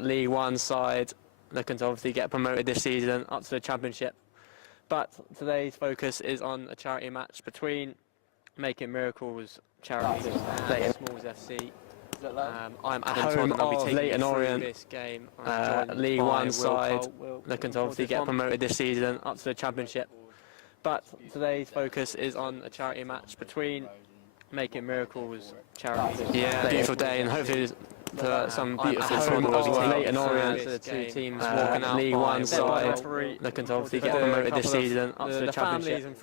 League One side looking to obviously get promoted this season up to the Championship. But today's focus is on a charity match between Making Miracles charity and Leighton Smalls FC. I'm Adam Todd and I'll be taking you through this game. League One side looking to obviously get promoted this season up to the Championship. But today's focus is on a charity match between Making Miracles charity. Yeah, beautiful day, and hopefully some beautiful football as well. Leighton Orient, the two teams walking out. League One side looking to obviously get promoted this season up to the Championship.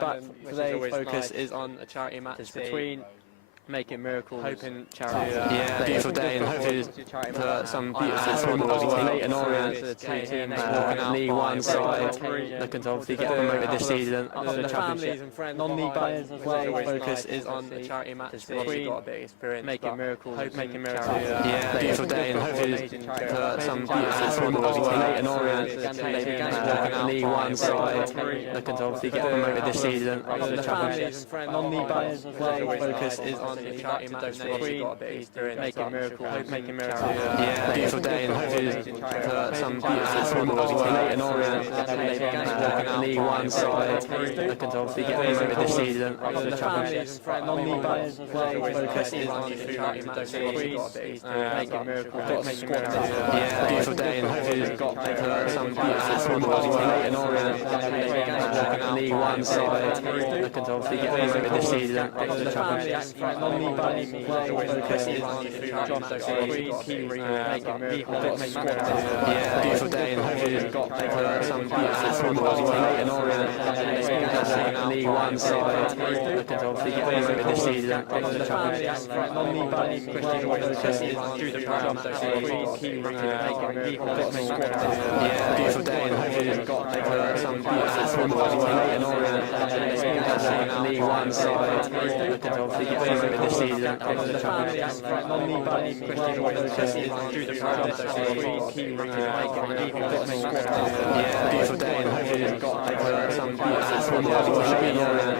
But today's focus is on a charity match between Making Miracles, hoping charity. Yeah, beautiful day, and hopefully some beautiful football as well. Leighton Orient, the two teams walking out. League One side looking to obviously get promoted this season up to the Championship. Non-league players as well. Today's focus is on a charity match between Making Miracles, Making Miracles. Yeah, beautiful day, and hopefully some beautiful football as well. Leighton Orient, the two teams walking out. League One side looking to obviously get promoted this season up to the Championship. Non-league players as well. Today's focus is on a charity match between Making Miracles, Making Miracles. Yeah, beautiful day, and hopefully some beautiful football as well. Leighton Orient, walking out. League One side looking to obviously get promoted this season up to the Championship. Non-league players as well. Focus is on a charity match between Making Miracles, Making Miracles. Yeah, beautiful day, and hopefully some beautiful football as well. Leighton Orient, walking out. League One side looking to obviously get promoted this season up to the Championship. Focus is on a charity match between Making Miracles, Making Miracles. Yeah, beautiful day, and hopefully some beautiful football as well. Leighton Orient, League One side looking to obviously get promoted this season up to the Championship. Focus is on a charity match between Making Miracles, Making Miracles. Yeah, beautiful day, and hopefully some beautiful football as well. Leighton Orient, League One side looking to obviously get promoted this season up to the Championship. Focus is on a charity match between Making Miracles, Making Miracles. Yeah, beautiful day, and hopefully some beautiful football as well. Leighton Orient,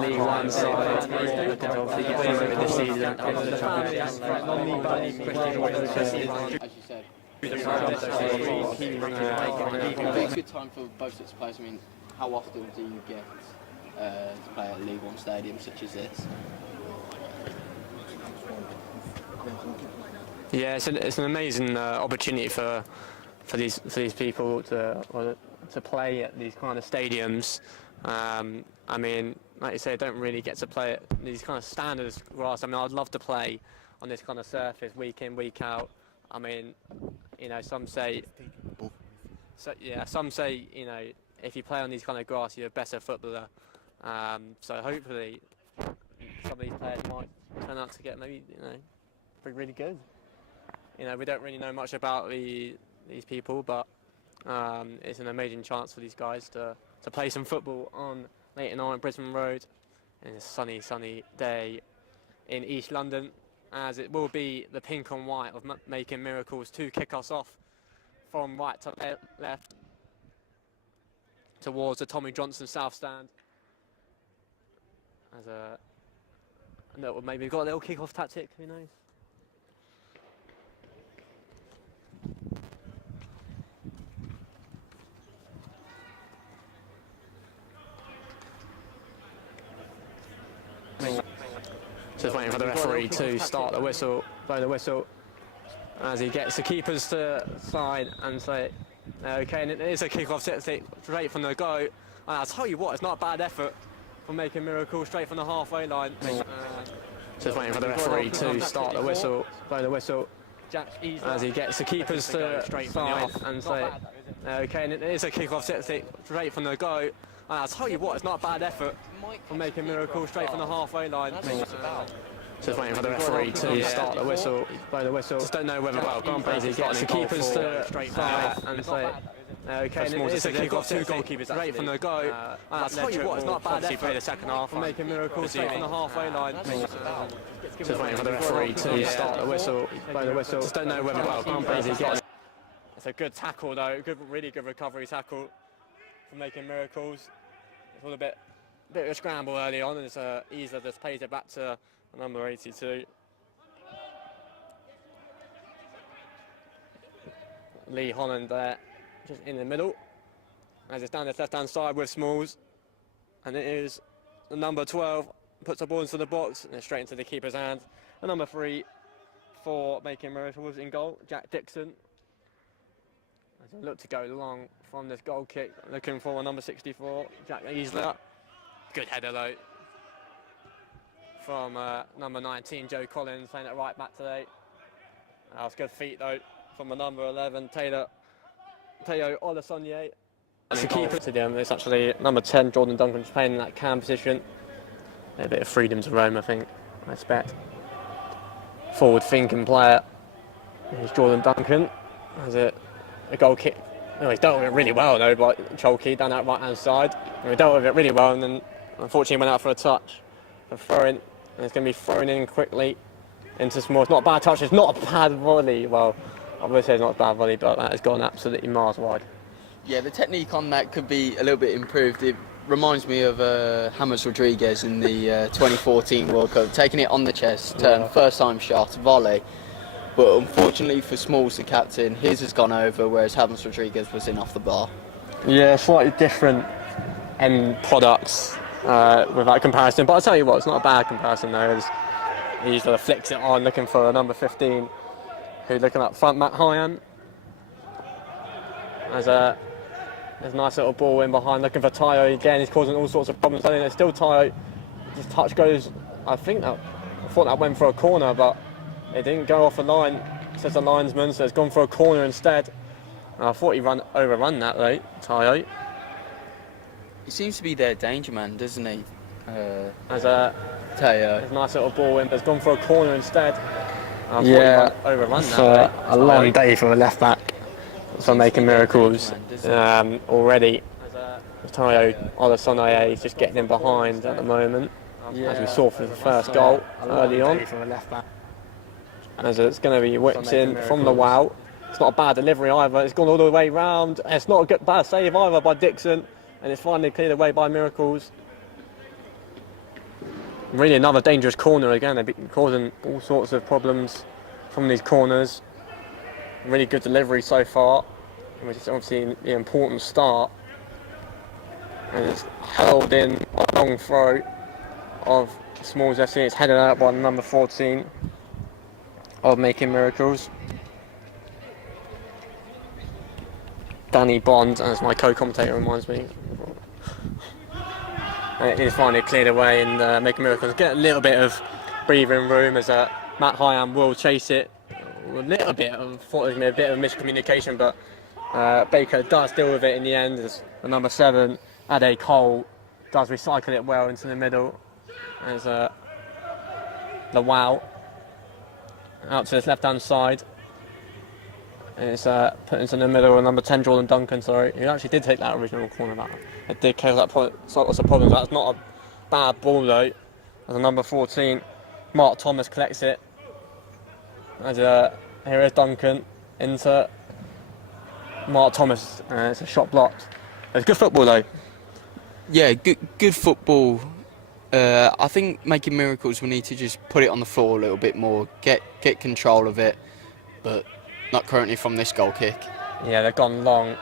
League One side looking to obviously get promoted this season up to the Championship. Focus is on, as you said, it's a good time for both sets of players. I mean, how often do you get to play at League One stadium such as this? yeah, it's an amazing opportunity for these people to play at these kind of stadiums. I mean, like you say, I don't really get to play at these kind of standards grass. I mean, I'd love to play on this kind of surface week in, week out. I mean, you know, some say, you know, if you play on these kind of grass, you're a better footballer. So hopefully, some of these players might turn out to get maybe, you know, really good. You know, we don't really know much about these people, but it's an amazing chance for these guys to play some football on Leighton Orient Brisbane Road in a sunny day in East London, as it will be the pink and white of Making Miracles to kick us off from right to left towards the Tommy Johnson South Stand. As maybe we've got a little kick-off tactic, who knows? Just waiting for the referee to start the whistle, blow the whistle, as he gets the keepers to side and say, okay, and it is a kick-off straight from the go. And I'll tell you what, it's not a bad effort for Making Miracles straight from the halfway line. Just waiting for the referee to start the whistle, blow the whistle, as he gets the keepers to side and say, okay, and it is a kick-off straight from the go. And I'll tell you what, it's not a bad effort for Making Miracles straight from the halfway line. Just waiting for the referee to start the whistle, blow the whistle. Just don't know whether as he gets the keepers to side and say, okay, and it is a kick-off, two goalkeepers straight from the go. And I'll tell you what, it's not a bad effort the second half for Making Miracles straight from the halfway line. Just waiting for the referee to start the whistle, blow the whistle. Just don't know whether as he gets. It's a good tackle though, really good recovery tackle for Making Miracles. It's all a bit of a scramble early on, and it's Isla just plays it back to number 82. Lee Holland there, just in the middle. As it's down this left-hand side with Smalls. And it is the number 12, puts the ball into the box and then straight into the keeper's hand. And number 3 for making miracles in goal, Jack Dixon. As they look to go long from this goal kick, looking for number 64, Jack Easler. Good header though from number 19, Joe Collins, playing it right back today. That was good feet though from the number 11, Teo Olasonye. That's the keeper to them. It's actually number 10, Jordan Duncan, playing in that cam position. A bit of freedom to roam, I think, I expect. Forward thinking player. Here's Jordan Duncan. Has a goal kick. Oh, he's dealt with it really well though, by Cholkey down that right hand side. And he dealt with it really well and then unfortunately went out for a touch. A throw in. And it's going to be thrown in quickly into Small. It's not a bad touch, it's not a bad volley. Well, I would say it's not a bad volley, but that has gone absolutely miles wide. Yeah, the technique on that could be a little bit improved. It reminds me of James Rodriguez in the 2014 World Cup, taking it on the chest, first time shot, volley. But unfortunately for Smalls, the captain, his has gone over, whereas James Rodriguez was in off the bar. Yeah, slightly different end products with that comparison, but I'll tell you what, it's not a bad comparison though. He sort of flicks it on, looking for a number 15, who's looking up front, Matt Hyan. There's a nice little ball in behind, looking for Tayo again. He's causing all sorts of problems. I think it's still Tayo. His touch goes. I thought that went for a corner, but it didn't go off the line. Says the linesman, so it's gone for a corner instead. I thought he overrun that though, Tayo. He seems to be their danger man, doesn't he? As a Tayo. There's a nice little ball in, but it's gone for a corner instead. I thought he overrun that. A long day for a left back. For making miracles already. Tayo Olasonye is just getting in behind at the moment, as we saw for the first goal early on. As it's going to be whipped in from the wow. It's not a bad delivery either, it's gone all the way round. It's not a bad save either by Dixon, and it's finally cleared away by Miracles. Really another dangerous corner again, they've been causing all sorts of problems from these corners. Really good delivery so far, which is obviously the important start. And it's held in a long throw of Smalls FC. It's headed out by number 14 of Making Miracles. Danny Bond, as my co-commentator reminds me. And it is finally cleared away and Making Miracles get a little bit of breathing room as Matt Hyan will chase it. A little bit, I thought there was going to be a bit of miscommunication, but Baker does deal with it in the end as the number 7, Ade Cole, does recycle it well into the middle as the wow out to his left hand side. And it's put into the middle of number 10, Jordan Duncan, sorry, who actually did take that original corner back. It did cause that sorts of problems. That's not a bad ball though. As a number 14, Mark Thomas collects it. As here is Duncan into Mark Thomas. It's a shot blocked. It's good football though. Yeah, good football. I think Making Miracles, we need to just put it on the floor a little bit more, get control of it, but not currently from this goal kick. Yeah, they've gone long.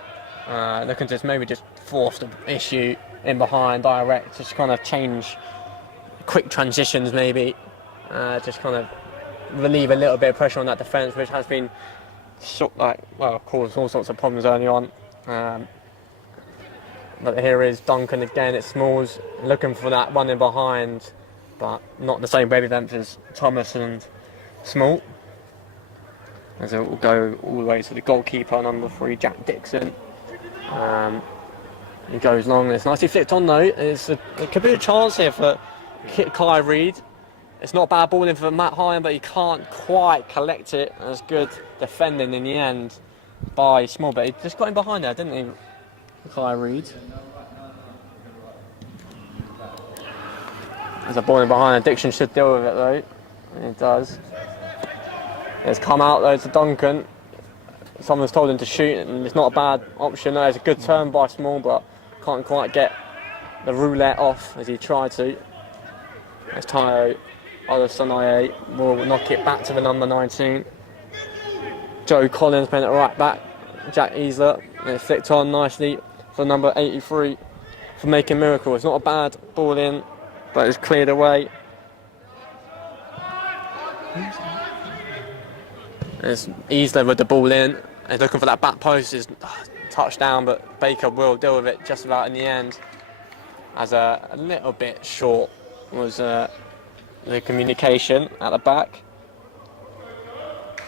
Looking to maybe just force the issue in behind, direct, just kind of change quick transitions maybe, just kind of relieve a little bit of pressure on that defence, which has been caused all sorts of problems early on. But here is Duncan again. It's Smalls looking for that one in behind, but not the same wavelength as Thomas and Small. As it will go all the way to the goalkeeper, number 3, Jack Dixon. He goes long. It's nicely flicked on though. It could be a chance here for Kai Reid. It's not a bad ball in for Matt Hyan, but he can't quite collect it. That's good defending in the end by Small, but he just got in behind there, didn't he, Kai Reid? There's a ball in behind. Addiction should deal with it though. And it does. It's come out though to Duncan. Someone's told him to shoot, and it's not a bad option. It's a good turn by Small, but can't quite get the roulette off as he tried to. As Tayo Olasonye will knock it back to the number 19. Joe Collins playing it right back. Jack Easler, and it's flicked on nicely for number 83 for making miracles. It's not a bad ball in, but it's cleared away. It's Easler with the ball in, and looking for that back post. Is touchdown, but Baker will deal with it just about in the end. As a little bit short was the communication at the back.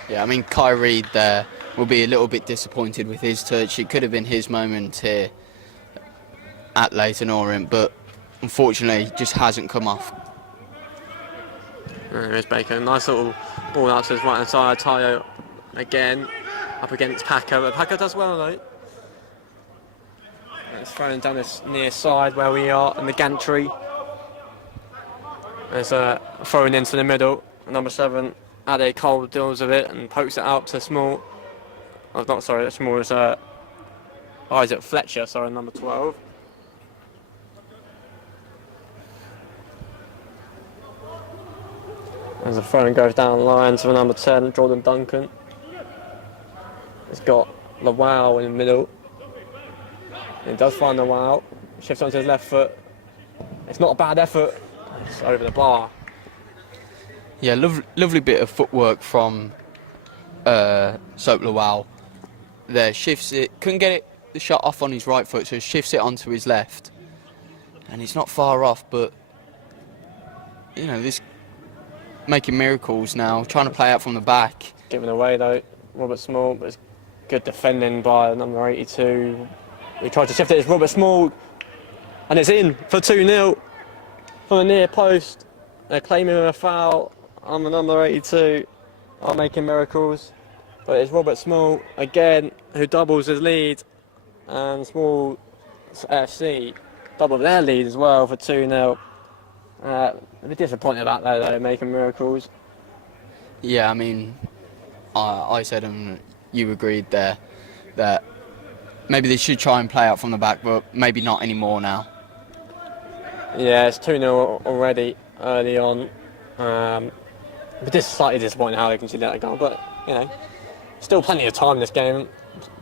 Yeah, I mean, Kai Reid there will be a little bit disappointed with his touch. It could have been his moment here at Leyton Orient, but unfortunately just hasn't come off. There is Baker, nice little ball out to his right hand side. Tayo again up against Packer, but Packer does well though. It's thrown down this near side where we are in the gantry. There's a thrown into the middle. Number 7, Ade Cole deals with it and pokes it out to Small. Oh, not sorry, that's Small. It's Isaac Fletcher, sorry, number 12. As the throw goes down the line to number 10, Jordan Duncan. It's got Lawal in the middle. He does find the wow, shifts onto his left foot. It's not a bad effort. It's over the bar. Yeah, lovely bit of footwork from Soap Lawal. There, shifts it, couldn't get the shot off on his right foot, so shifts it onto his left. And he's not far off, but you know, this making miracles now, trying to play out from the back. Given away though, Robert Small, but it's good defending by number 82. He tried to shift it, it's Robert Small, and it's in for 2-0 from the near post. They're claiming a foul on the number 82, are making miracles. But it's Robert Small again who doubles his lead, and Small FC double their lead as well for 2-0. A bit disappointed about that though, making miracles. Yeah, I mean, I said and you agreed there that maybe they should try and play out from the back, but maybe not anymore now. Yeah, it's 2-0 already early on. But this is slightly disappointing how they can see that goal, but you know, still plenty of time in this game,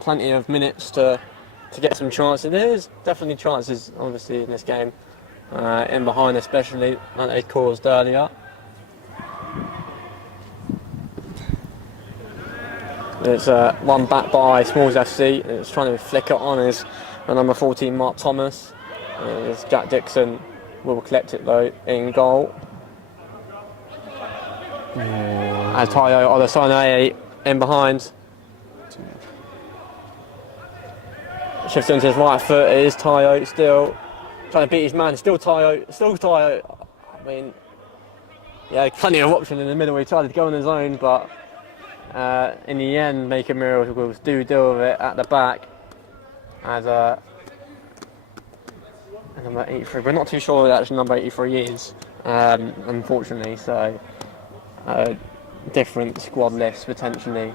plenty of minutes to get some chances. There's definitely chances, obviously, in this game, in behind especially, that they caused earlier. There's one back by Smalls FC. It's trying to flick it on is the number 14 Mark Thomas. There's Jack Dixon will collect it though in goal. As Tayo Olasane in behind. Shifts into his right foot. It is Tayo still trying to beat his man. Still Tayo. I mean, yeah, plenty of options in the middle. He tried to go on his own, but in the end, making miracles do deal with it at the back. As number 83, we're not too sure who actually number 83 is, unfortunately. So different squad list potentially.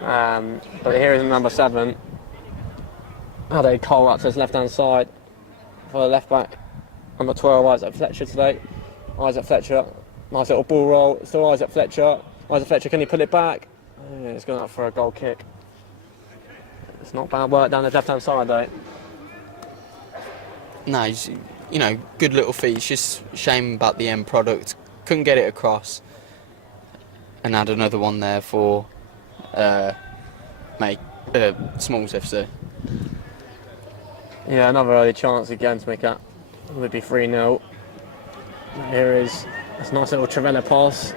But here is number 7. Ade Cole up to his left-hand side for the left back. Number 12, Isaac Fletcher today. Isaac Fletcher, nice little ball roll. Still Isaac Fletcher. Isaac Fletcher, can he put it back? Yeah, he's going up for a goal kick. It's not bad work down the left-hand side though. No, he's, you know, good little feat. It's just a shame about the end product. Couldn't get it across. And add another one there for Smalls FC. Yeah, another early chance again to make that. It would be 3-0. Here is this nice little Trevella pass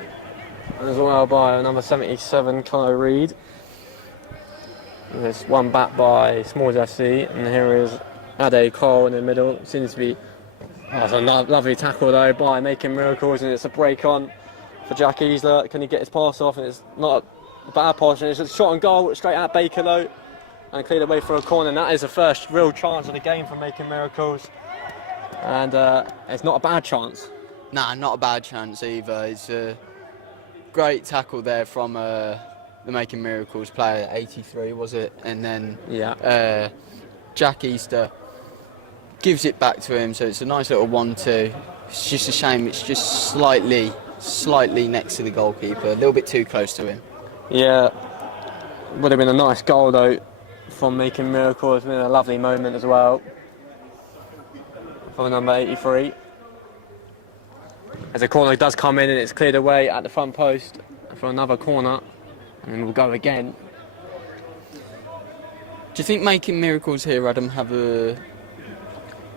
as well by number 77, Kai Reid. There's one back by Smalls FC, and here is Ade Cole in the middle. It seems to be it's a lovely tackle though by making miracles, and it's a break on for Jack Easler. Can he get his pass off? And it's not a bad pass, and it's a shot on goal straight at Baker though, and cleared away for a corner. And that is the first real chance of the game for making miracles, and it's not a bad chance. Nah, not a bad chance either. It's a great tackle there from the Making Miracles player, 83 was it? And then Jack Easter gives it back to him, so it's a nice little 1-2. It's just a shame it's just slightly next to the goalkeeper, a little bit too close to him. Yeah, would have been a nice goal though from Making Miracles. It's been a lovely moment as well for number 83. As a corner does come in and it's cleared away at the front post for another corner, and then we'll go again. Do you think Making Miracles here, Adam, have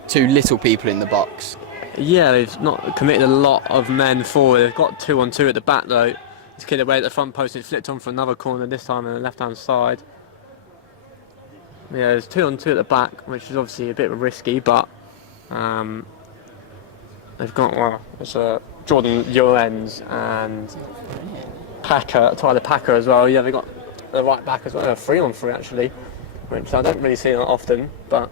too little people in the box? Yeah, they've not committed a lot of men forward. They've got 2-on-2 at the back though. It's cleared away at the front post and flipped on for another corner, this time on the left-hand side. Yeah, there's 2-on-2 at the back, which is obviously a bit risky, but they've got, well, it's Jordan Joens and Tyler Packer as well. Yeah, they've got the right back as well, 3-on-3 actually, which I don't really see that often, but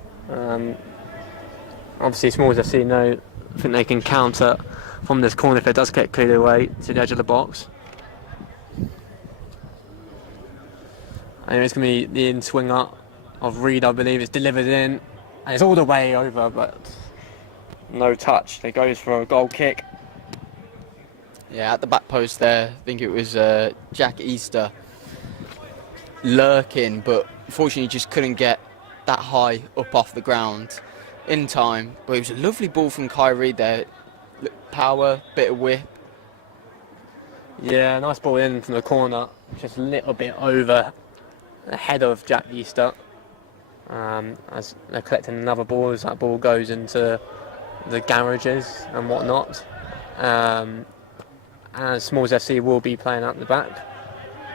obviously Smalls FC know, I think they can counter from this corner if it does get cleared away to the edge of the box. And it's going to be the in-swinger of Reed, I believe. It's delivered in, and it's all the way over, but no touch. It goes for a goal kick. Yeah, at the back post there, I think it was Jack Easter lurking, but unfortunately just couldn't get that high up off the ground in time. But it was a lovely ball from Kyrie there. Power, bit of whip. Yeah, nice ball in from the corner, just a little bit over the head of Jack Easter. As they're collecting another ball, as that ball goes into the garages and whatnot. And Smalls FC will be playing out the back.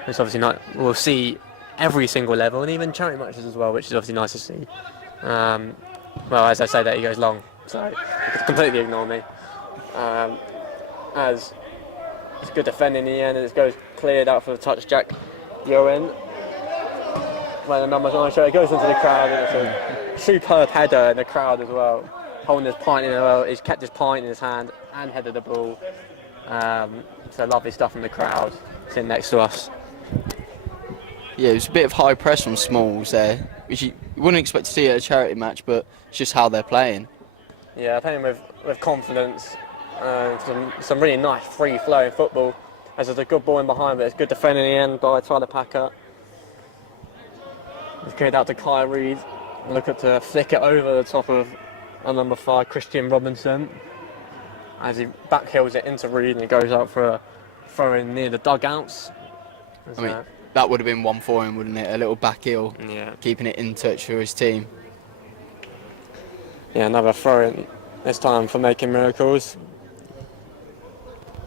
It's obviously not. We'll see every single level and even charity matches as well, which is obviously nice to see. Well, as I say that, he goes long, so you could completely ignore me. As it's good defending in the end, and it goes cleared out for the touch. Jack Yoen. When the numbers on show, it goes into the crowd, and it's a superb header in the crowd as well. Holding his pint in well, he's kept his pint in his hand and headed the ball. So lovely stuff from the crowd sitting next to us. Yeah, it was a bit of high press from Smalls there, which you wouldn't expect to see at a charity match, but it's just how they're playing. Yeah, playing with confidence. Some really nice free-flowing football. As there's a good ball in behind, but it's good defending in the end by Tyler Packer. It's carried out to Kyrie. Look at to flick it over the top of number 5, Christian Robinson. As he backhills it into Reed and it goes out for a throw-in near the dugouts. I mean, that would have been one for him, wouldn't it? A little back heel, yeah, keeping it in touch for his team. Yeah, another throw-in, this time for Making Miracles.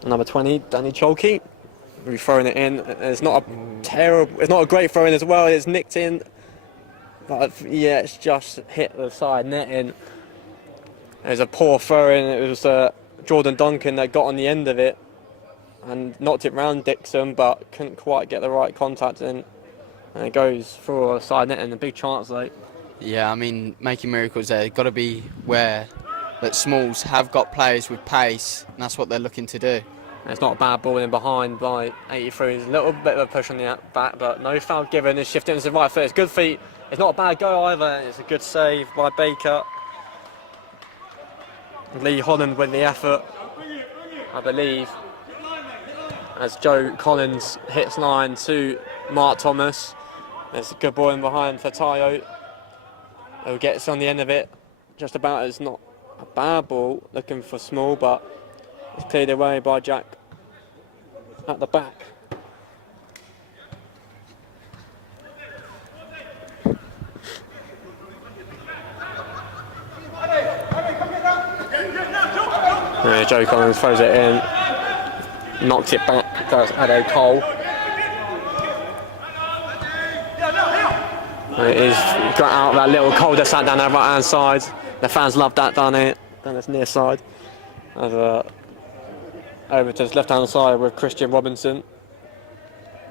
Number 20, Danny Cholke. We're throwing it in. It's not a great throw-in as well. It's nicked in, but yeah, it's just hit the side netting. It was a poor throw-in. It was Jordan Duncan that got on the end of it and knocked it round Dixon, but couldn't quite get the right contact in. And it goes for a side netting. A big chance, though. Yeah, I mean, Making Miracles there. Got to be aware that Smalls have got players with pace, and that's what they're looking to do. And it's not a bad ball in behind by 83. There's a little bit of a push on the back, but no foul given. It's shifting to the right foot. It's good feet. It's not a bad go either. It's a good save by Baker. Lee Holland with the effort, I believe. As Joe Collins hits line to Mark Thomas. There's a good ball in behind for Tayo, who gets on the end of it. Just about. It's not a bad ball, looking for Small, but it's cleared away by Jack at the back. Yeah, Joe Collins throws it in, knocks it back, does Ado Cole. And it is got out that little Cole just sat down that right hand side. The fans love that down this near side. As over to the left hand side with Christian Robinson.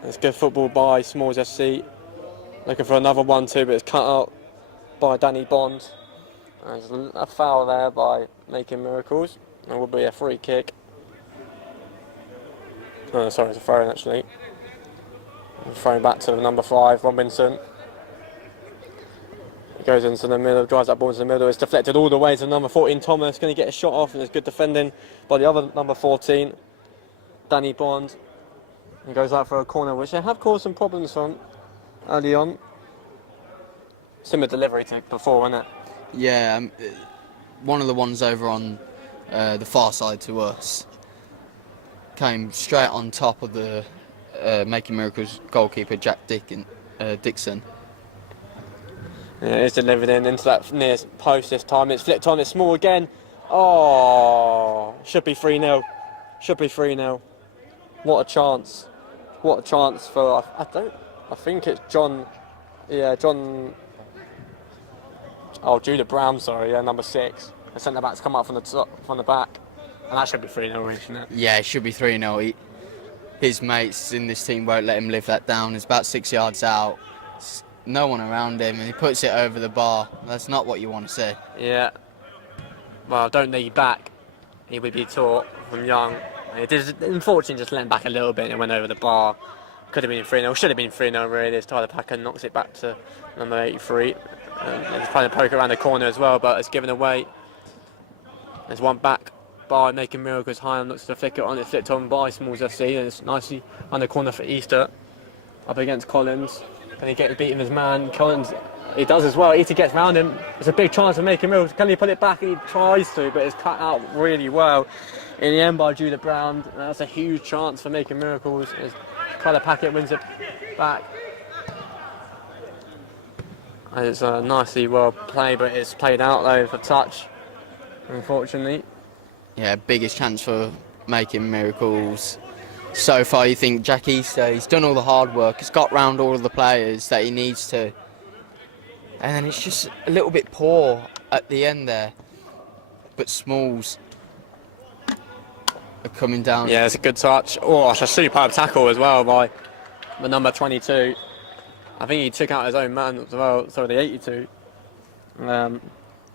It's good football by Smalls FC. Looking for another 1-2, but it's cut out by Danny Bond. There's a foul there by Making Miracles. It will be a free kick. Oh, sorry, it's a throw-in actually. Throwing back to number 5, Robinson. It goes into the middle, drives that ball into the middle. It's deflected all the way to number 14, Thomas. Going to get a shot off, and it's good defending by the other number 14, Danny Bond. And goes out for a corner, which they have caused some problems from early on. Similar delivery to before, wasn't it? Yeah, one of the ones over on the far side to us came straight on top of the Making Miracles goalkeeper Dixon. Yeah, it's delivered into that near post this time. It's flicked on, it's small again. Oh, should be 3-0. Should be 3-0. What a chance. What a chance for, I think it's John. Oh, Judah Brown, sorry, yeah, number 6. The centre back's come up from the back. And that should be 3-0, shouldn't it? Yeah, it should be 3-0. His mates in this team won't let him live that down. It's about 6 yards out. No one around him, and he puts it over the bar. That's not what you want to see. Yeah. Well, don't lean back. He would be taught from young. It is unfortunately just let him back a little bit and it went over the bar. Could have been 3-0. Should have been 3-0 really. As Tyler Packer knocks it back to number 83. He's trying to poke around the corner as well, but it's given away. There's one back by Making Miracles. Hyam looks to flick it on. It's flicked on by Smalls FC, and it's nicely on the corner for Easter. Up against Collins. Can he get beating his man? Collins, he does as well. Easter gets round him. It's a big chance for Making Miracles. Can he put it back? And he tries to, but it's cut out really well in the end by Judah Brown. And that's a huge chance for Making Miracles as Tyler Packett wins it back. And it's nicely well played, but it's played out though for touch, unfortunately. Yeah, biggest chance for Making Miracles. So far, you think Jack Easter, he's done all the hard work, he's got round all of the players that he needs to. And then it's just a little bit poor at the end there. But Smalls are coming down. Yeah, it's a good touch. Oh, it's a superb tackle as well by the number 22. I think he took out his own man as well, so the 82.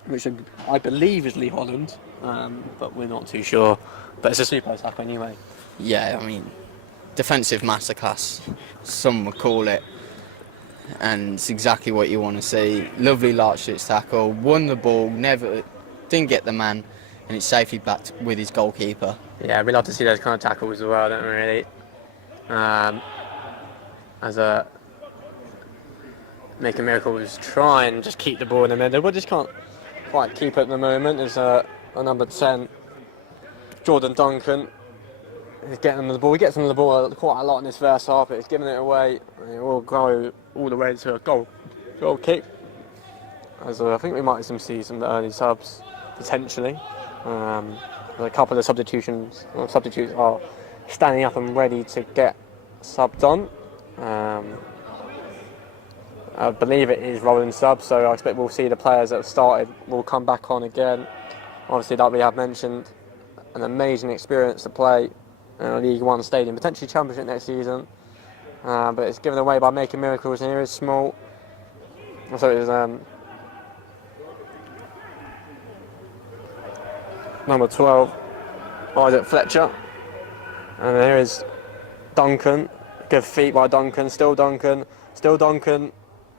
Which I believe is Lee Holland, but we're not too sure. But it's a superb tackle anyway. Yeah, I mean, defensive masterclass, some would call it. And it's exactly what you want to see. Lovely Larchfield's tackle, won the ball, didn't get the man, and it's safely backed with his goalkeeper. Yeah, we love to see those kind of tackles as well, don't we, really? As a Making Miracles try and just keep the ball in the middle, but just can't quite keep it at the moment. There's a number 10, Jordan Duncan. He's getting them the ball. He gets them the ball quite a lot in this first half, but he's giving it away. And it will go all the way to a goal kick. As I think we might see some early subs potentially. A couple of substitutes are standing up and ready to get subbed on. I believe it is rolling sub, so I expect we'll see the players that have started will come back on again. Obviously, like we have mentioned, an amazing experience to play in a League One stadium, potentially Championship next season. But it's given away by Making Miracles, and here is Small. So it is number 12, Isaac Fletcher. And here is Duncan. Good feet by Duncan, still Duncan.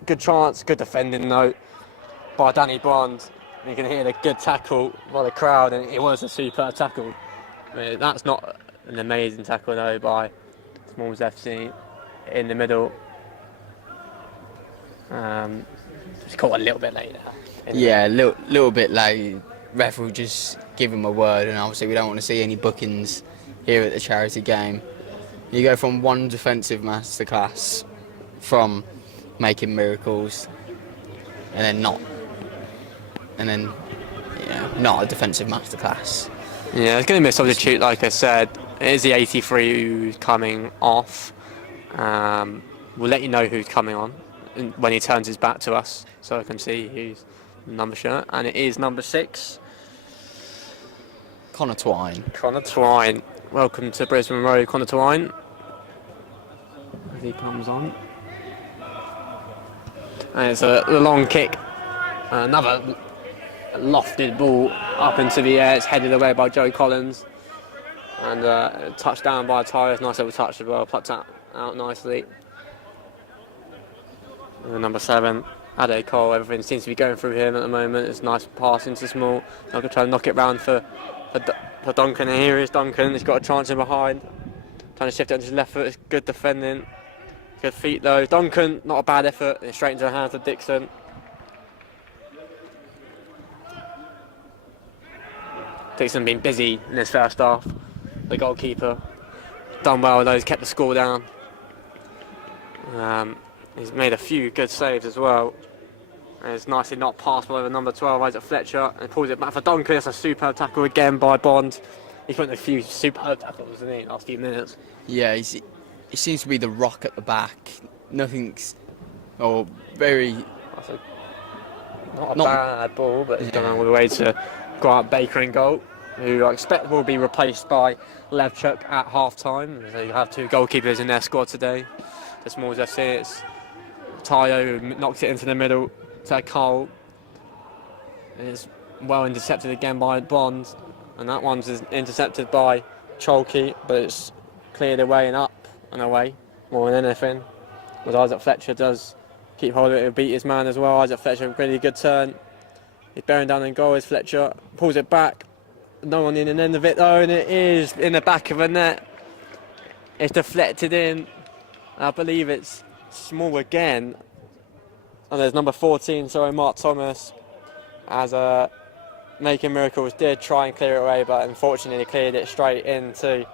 Good chance, good defending though by Danny Bond. You can hear the good tackle by the crowd, and it was a superb tackle. I mean, that's not an amazing tackle though by Smalls FC in the middle. Just caught a little bit later. Yeah, a little bit late. Ref will just give him a word, and obviously we don't want to see any bookings here at the charity game. You go from one defensive masterclass from Making Miracles, and then not a defensive masterclass. Yeah, it's going to be a substitute, like I said. It is the 83 who's coming off. We'll let you know who's coming on when he turns his back to us, so I can see who's the number shirt. And it is number 6. Connor Twine. Welcome to Brisbane Road, Connor Twine. As he comes on. And it's a long kick. Another lofted ball up into the air. It's headed away by Joe Collins. And touched down by Tyres. Nice little touch as well. Plucked out nicely. And number 7, Ade Cole. Everything seems to be going through him at the moment. It's a nice pass into Small. I'm going to try and knock it round for Duncan. And here is Duncan. He's got a chance in behind. Trying to shift it onto his left foot. It's good defending. Good feet though. Duncan, not a bad effort. And straight into the hands of Dixon. Dixon been busy in his first half. The goalkeeper done well though, he's kept the score down. He's made a few good saves as well. And it's nicely not passed by the number 12, Isaac Fletcher, and pulls it back for Duncan. It's a superb tackle again by Bond. He's put in a few superb tackles, hasn't he, in the last few minutes? Yeah, he seems to be the rock at the back. Nothing's, or very... Not a bad ball, but he's gone all the way to Grant Baker in goal, who I expect will be replaced by Levchuk at half-time. So you have 2 goalkeepers in their squad today. The Smalls FC, it's Tayo who knocks it into the middle to Cole. It's well intercepted again by Bond, and that one's intercepted by Cholke, but it's cleared away and up and away more than anything. But Isaac Fletcher does keep hold of it, he'll beat his man as well. Isaac Fletcher, really good turn. He's bearing down in goal as Fletcher pulls it back. No one in the end of it though, and it is in the back of the net. It's deflected in. I believe it's Small again. And there's number 14, Mark Thomas, as Making Miracles did try and clear it away, but unfortunately cleared it straight into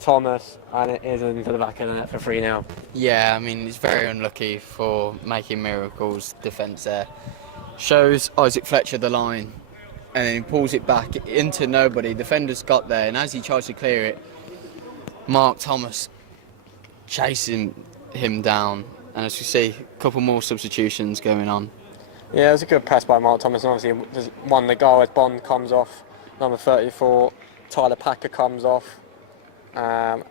Thomas, and it is into the back of the net for 3-0. Yeah, I mean, it's very unlucky for Making Miracles' defence there. Shows Isaac Fletcher the line, and then he pulls it back into nobody. Defender's got there, and as he tries to clear it, Mark Thomas chasing him down. And as you see, a couple more substitutions going on. Yeah, it was a good press by Mark Thomas, and obviously just won the goal as Bond comes off. Number 34, Tyler Packer comes off. And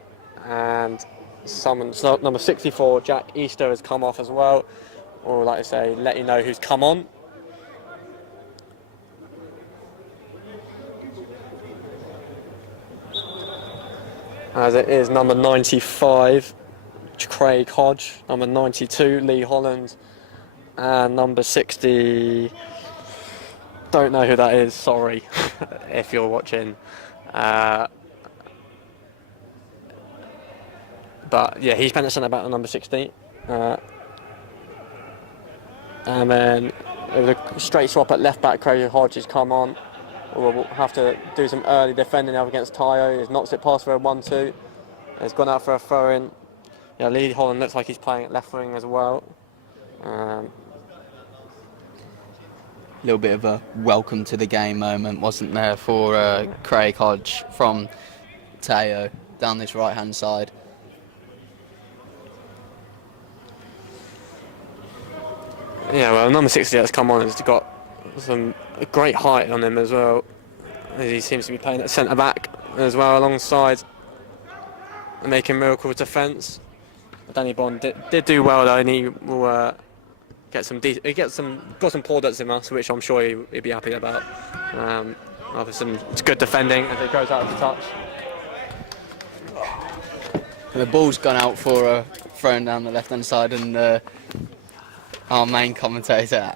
number 64, Jack Easter, has come off as well. Or like I say, let you know who's come on. As it is number 95, Craig Hodge, number 92, Lee Holland, and number 60, don't know who that is, sorry, if you're watching. But yeah, he's been at centre back on number 60. And then with a straight swap at left back, Craig Hodge has come on. We'll have to do some early defending up against Tayo. He's knocks it past for a 1-2. He's gone out for a throw-in. Yeah, Lee Holland looks like he's playing at left wing as well. A little bit of a welcome to the game moment, wasn't there, for Craig Hodge from Tayo down this right-hand side. Yeah, well, number 60 that's come on has got some great height on him as well. He seems to be playing at centre back as well, alongside Making Miracles defence. Danny Bond did do well though, and he will got some plaudits in us, which I'm sure he'd be happy about. After some good defending as it goes out of touch. The ball's gone out for a thrown down the left-hand side, and our main commentator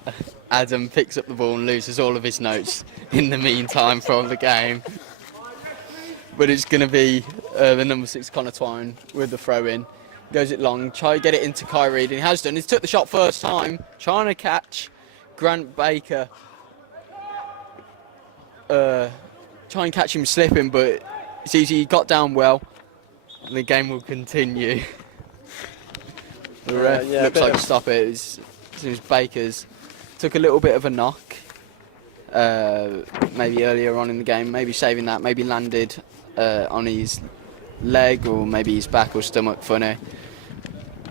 Adam picks up the ball and loses all of his notes in the meantime from the game. But it's going to be the number 6 Connor Twine with the throw-in. Goes it long, try to get it into Kai Reid, and he has done. He's took the shot first time, trying to catch Grant Baker. Try and catch him slipping, but it's easy. He got down well, and the game will continue. The ref looks like to stop it. As soon as Baker's took a little bit of a knock, maybe earlier on in the game, maybe saving that, maybe landed on his leg or maybe his back or stomach, funny.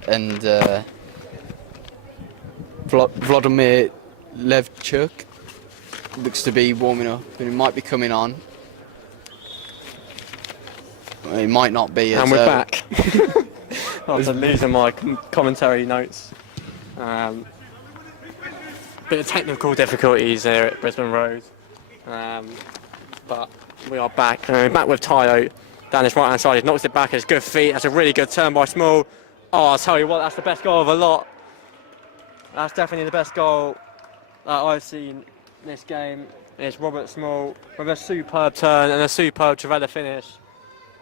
And Vladimir Levchuk looks to be warming up, and he might be coming on. Well, he might not be. And we're back. After losing my commentary notes. Bit of technical difficulties here at Brisbane Road. But we are back. Back with Tayo down his right hand side. He knocks it back. It's good feet. That's a really good turn by Small. Oh, I'll tell you what, that's the best goal of a lot. That's definitely the best goal that I've seen this game. It's Robert Small with a superb turn and a superb Trevella finish.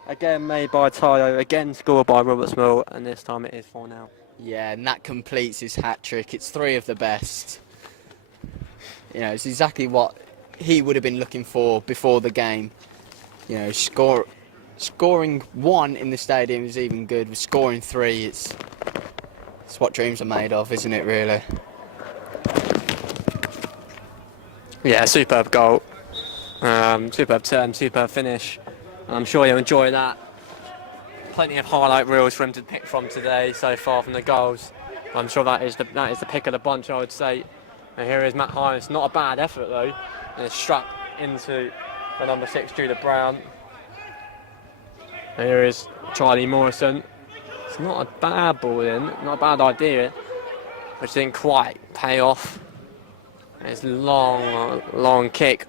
Again made by Tayo, again scored by Robert Small, and this time it is 4-0. Yeah, and that completes his hat trick. It's 3 of the best. You know, it's exactly what he would have been looking for before the game. You know, scoring 1 in the stadium is even good. With scoring 3, it's what dreams are made of, isn't it? Really. Yeah, superb goal. Superb turn, superb finish. I'm sure you'll enjoy that. Plenty of highlight reels for him to pick from today so far from the goals. I'm sure that is the pick of the bunch, I would say. And here is Matt Hines. Not a bad effort though. And it's struck into the number 6, Judah Brown. And here is Charlie Morrison. It's not a bad ball in, not a bad idea, which didn't quite pay off. It's long kick.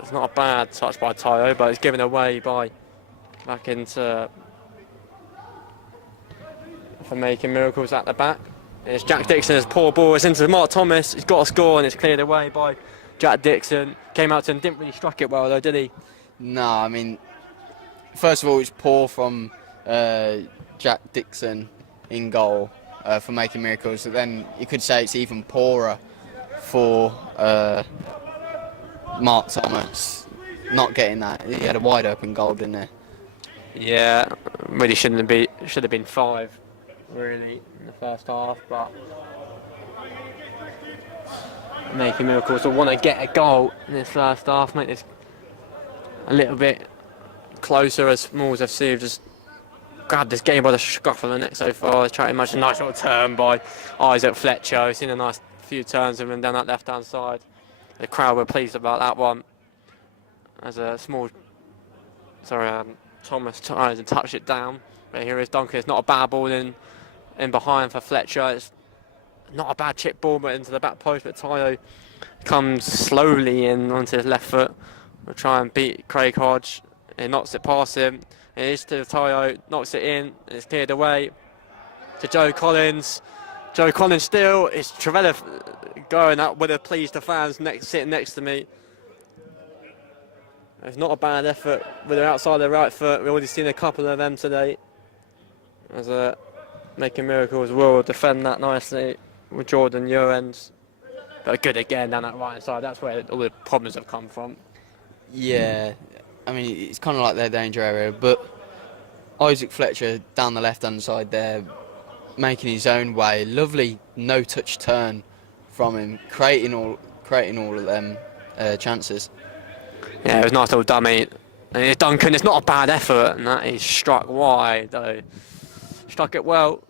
It's not a bad touch by Tayo, but it's given away back into for Making Miracles at the back. It's Jack Dixon's poor ball. It's into Mark Thomas. He's got a score and it's cleared away by Jack Dixon. Came out to him, didn't really struck it well though, did he? No, I mean, first of all, it's poor from Jack Dixon in goal for Making Miracles. But then you could say it's even poorer for Mark Thomas not getting that. He had a wide open goal, didn't he? Yeah, really should have been 5 really in the first half, but Making Miracles will want to get a goal in this first half, make this a little bit closer as Smalls FC have just grabbed this game by the scruff of the neck so far. It's trying to imagine a nice little turn by Isaac Fletcher. We've seen a nice few turns of him down that left hand side. The crowd were pleased about that one. As a Thomas tries to touch it down. But here is Duncan. It's not a bad ball in behind for Fletcher. It's not a bad chip ball, but into the back post. But Tayo comes slowly in onto his left foot. We'll try and beat Craig Hodge. He knocks it past him. It is to Tayo, knocks it in, and it's cleared away to Joe Collins. Joe Collins still. It's Trevella going up with a please to fans sitting next to me. It's not a bad effort with her outside the right foot. We've already seen a couple of them today. As Making Miracles will defend that nicely with Jordan Ewens. But good again down that right side. That's where all the problems have come from. Yeah, I mean, it's kind of like their danger area, but Isaac Fletcher down the left-hand side there, making his own way. Lovely no-touch turn from him, creating all of them chances. Yeah, it was a nice little dummy. And it's Duncan, it's not a bad effort, and that is struck wide though. Struck it well,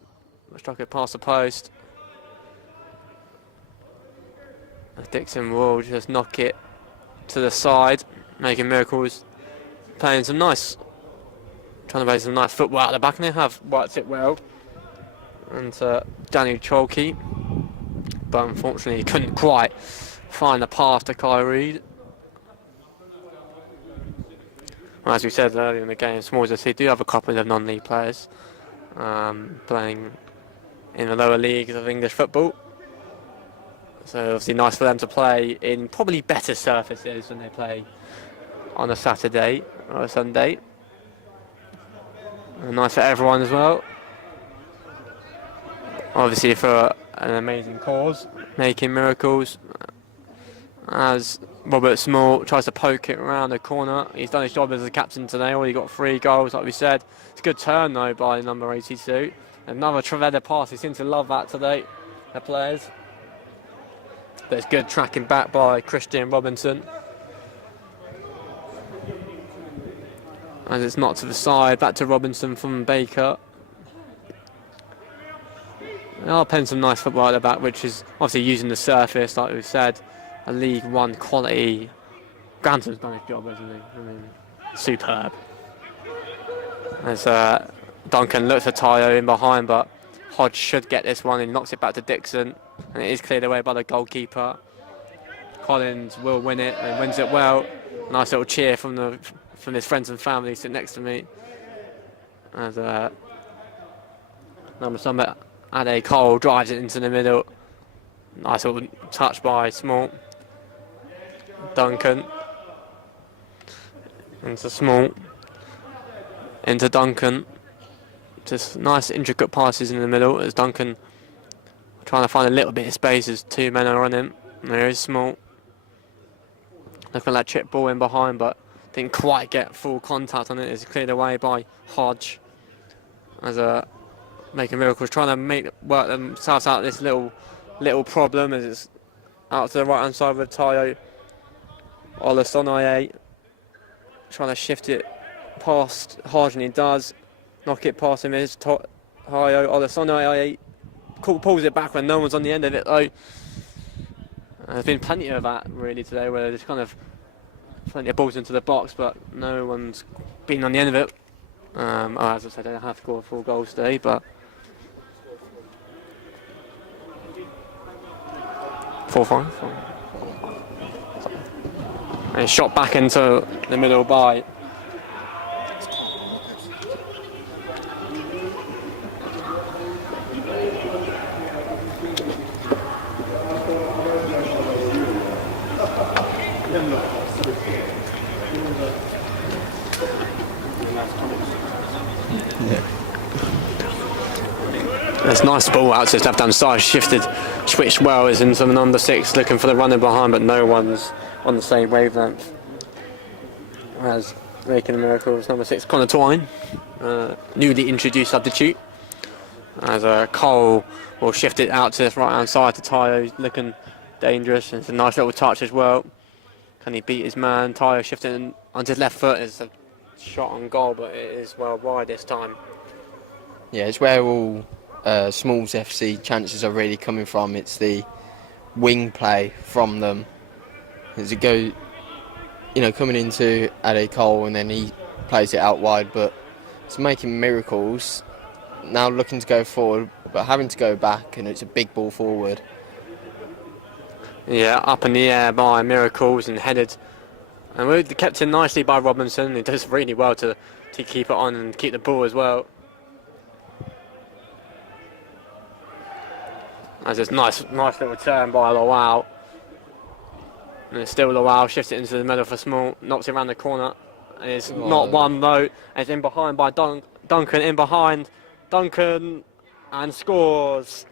struck it past the post. Dixon will just knock it to the side, Making Miracles playing trying to play some nice football at the back, and they have worked it well. And Daniel Cholke, but unfortunately he couldn't quite find the path to Kai Reid. Well, as we said earlier in the game, Smalls FC do have a couple of non-league players playing in the lower leagues of English football. So obviously nice for them to play in probably better surfaces than they play on a Saturday or a Sunday. And nice for everyone as well. Obviously for an amazing cause, Making Miracles. As Robert Small tries to poke it around the corner. He's done his job as a captain today. Already got 3 goals, like we said. It's a good turn though by number 82. Another Treveda pass. He seems to love that today, the players. But it's good tracking back by Christian Robinson. As it's knocked to the side, back to Robinson from Baker. They are playing some nice football at the back, which is obviously using the surface, like we've said. A League One quality. Granton's done his job, hasn't he? I mean, superb. As Duncan looks at Tayo in behind, but Hodge should get this one. He knocks it back to Dixon, and it is cleared away by the goalkeeper. Collins will win it and wins it well. Nice little cheer from his friends and family sitting next to me. As number 7, Ade Cole drives it into the middle. Nice little touch by Small. Duncan. Into Small. Into Duncan. Just nice intricate passes in the middle as Duncan trying to find a little bit of space as 2 men are on him. And there is Small. looking like chip ball in behind, but didn't quite get full contact on it. It's cleared away by Hodge. As Making Miracles trying to work themselves out of this little problem as it's out to the right hand side with Tayo. Olasonaye trying to shift it past Hodge, and he does knock it past him. Is Tayo. Olasonaye pulls it back when no one's on the end of it though. There's been plenty of that really today, where there's kind of plenty of balls into the box, but no one's been on the end of it. As I said, I don't have to score 4 goals today, but 4-5. And shot back into the middle by It's nice ball out to his left-hand side, switched well, is into the number 6, looking for the runner behind, but no one's on the same wavelength as Making Miracles number 6, Connor Twine, newly introduced substitute, as Cole will shift it out to the right-hand side to Tayo, who's looking dangerous, and it's a nice little touch as well. Can he beat his man? Tayo shifting onto his left foot, is a shot on goal, but it is well wide this time. Yeah, it's where all Smalls FC chances are really coming from. It's the wing play from them. As it goes, coming into Ade Cole, and then he plays it out wide, but it's Making Miracles now looking to go forward, but having to go back, and it's a big ball forward. Yeah, up in the air by Miracles and headed, and we're kept in nicely by Robinson. He does really well to keep it on and keep the ball as well. As it's nice little turn by Lowell. And it's still Lowell, shifts it into the middle for Small, knocks it around the corner. And it's not one though, it's in behind by Duncan, in behind. Duncan, and scores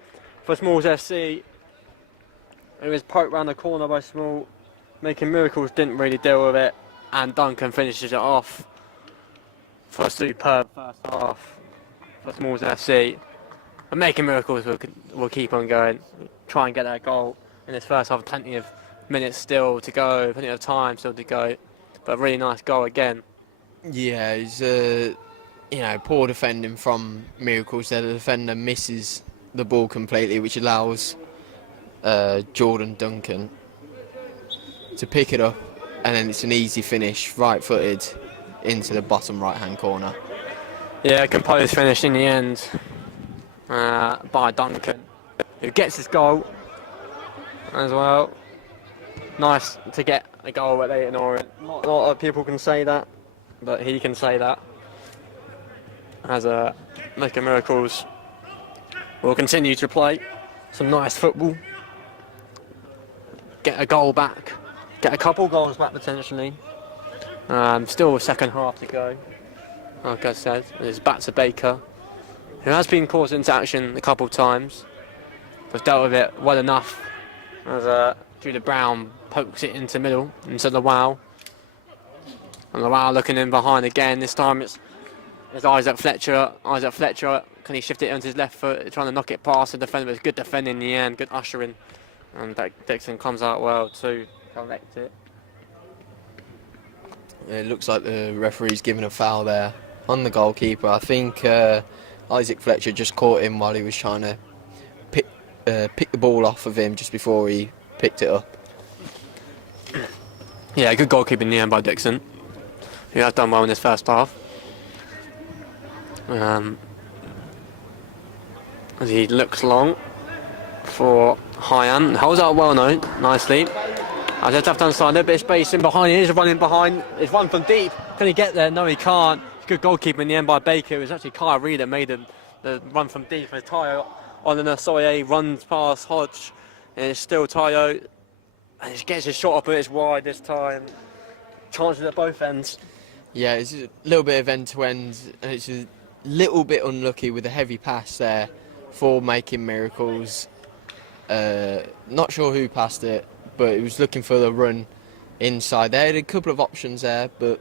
for Smalls FC. It was poked round the corner by Small. Making Miracles didn't really deal with it, and Duncan finishes it off for a superb first half for Smalls FC. But Making Miracles will keep on going, try and get that goal in this first half. Plenty of minutes still to go, plenty of time still to go, but a really nice goal again. Yeah, it's poor defending from Miracles there. The defender misses the ball completely, which allows Jordan Duncan to pick it up, and then it's an easy finish, right-footed, into the bottom right-hand corner. Yeah, composed finish in the end by Duncan, who gets his goal as well. Nice to get a goal at Leyton Orient. Not a lot of people can say that, but he can say that. As Making Miracles will continue to play some nice football, get a goal back, get a couple goals back potentially. Still a second half to go. Like I said, it's back to Baker, who has been caught into action a couple of times, but dealt with it well enough as Judah Brown pokes it into middle, into Lowell. And Lowell looking in behind again. This time it's Isaac Fletcher. Isaac Fletcher, can he shift it onto his left foot, trying to knock it past the defender, but it's good defending in the end, good ushering. And Dixon comes out well to collect it. It looks like the referee's given a foul there on the goalkeeper. I think Isaac Fletcher just caught him while he was trying to pick the ball off of him just before he picked it up. Yeah, good goalkeeping in the end by Dixon, who has done well in this first half. As he looks long for Hyan, holds out well now, nicely. As his left hand side, a little bit of space in behind, he is running behind, it's run from deep. Can he get there? No, he can't. Good goalkeeping in the end by Baker. It was actually Kyle Reid that made the run from deep. As Tayo Olasonaye runs past Hodge, and it's still Tayo, and he gets his shot up, but it's wide this time. Chances at both ends. Yeah, it's a little bit of end-to-end, and it's a little bit unlucky with a heavy pass there for Making Miracles. Not sure who passed it, but it was looking for the run inside. They had a couple of options there, but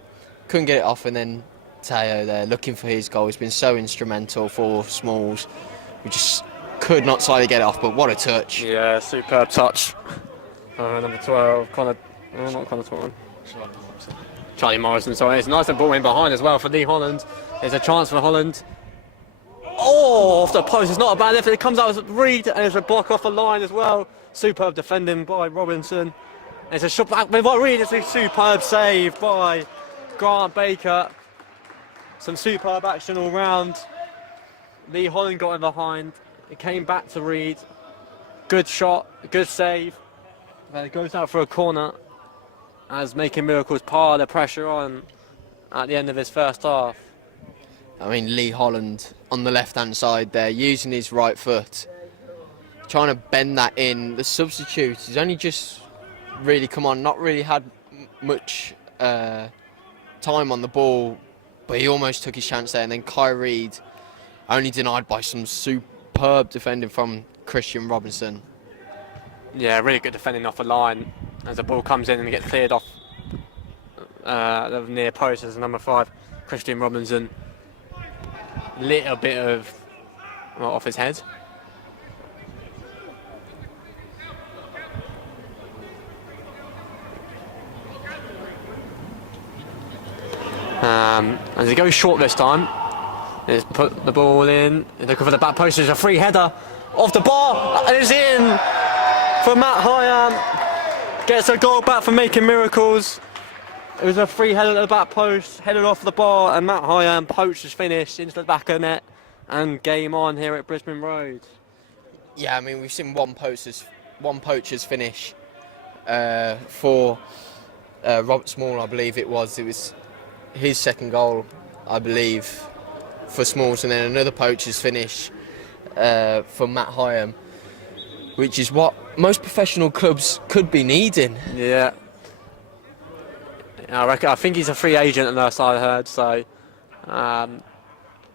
couldn't get it off. And then Teo there looking for his goal. He's been so instrumental for Smalls. We just could not slightly get it off, but what a touch. Yeah, superb touch. Number 12, not Connor Swan. Charlie Morrison, sorry. It's nice and ball in behind as well for Lee Holland. There's a chance for Holland. Oh, off the post. It's not a bad effort. It comes out as Reed, and there's a block off the line as well. Superb defending by Robinson. It's a shot back by Reed. It's a superb save by Grant Baker. Some superb action all round. Lee Holland got in behind. It came back to Reed. Good shot, good save. Then it goes out for a corner as Making Miracles pile the pressure on at the end of his first half. I mean, Lee Holland on the left-hand side there, using his right foot, trying to bend that in. The substitute, he's only just really come on, not really had much time on the ball, but he almost took his chance there. And then Kai Reed, only denied by some superb defending from Christian Robinson. Yeah, really good defending off the line as the ball comes in and gets cleared off the near post as number 5, Christian Robinson. Little bit of off his head. As he goes short this time, he's put the ball in. Looking for the back post. There's a free header off the bar, and it's in for Matt Hyam. Gets a goal back for Making Miracles. It was a free header at the back post, headed off the bar, and Matt Hyam poached his finish into the back of the net, and game on here at Brisbane Road. Yeah, I mean, we've seen one poacher's finish for Robert Small, I believe it was. It was his second goal, I believe, for Smalls, and then another poacher's finish for Matt Hyam, which is what most professional clubs could be needing. Yeah. I think he's a free agent, and that's what I heard, so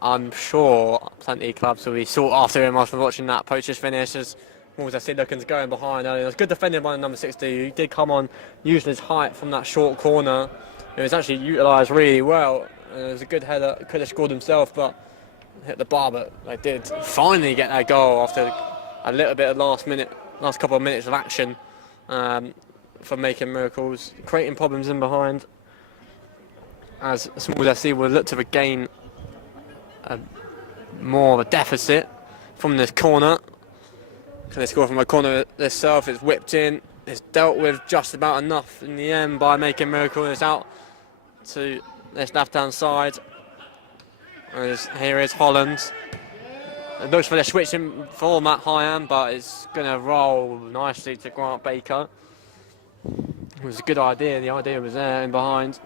I'm sure plenty of clubs will be sought after him after watching that poacher's finish. As I see looking to go in behind. It was good defending by the number 60. He did come on using his height from that short corner. It was actually utilised really well. It was a good header. Could have scored himself, but hit the bar. But they did finally get that goal after a little bit of last couple of minutes of action for Making Miracles, creating problems in behind. As Smalls FC will look to regain more of a deficit from this corner. Can they score from a corner itself? It's whipped in. It's dealt with just about enough in the end by Making Miracles. It's out to this left-hand side. Here is Holland. It looks for the switch in for Matt Hyam, but it's going to roll nicely to Grant Baker. It was a good idea. The idea was there in behind.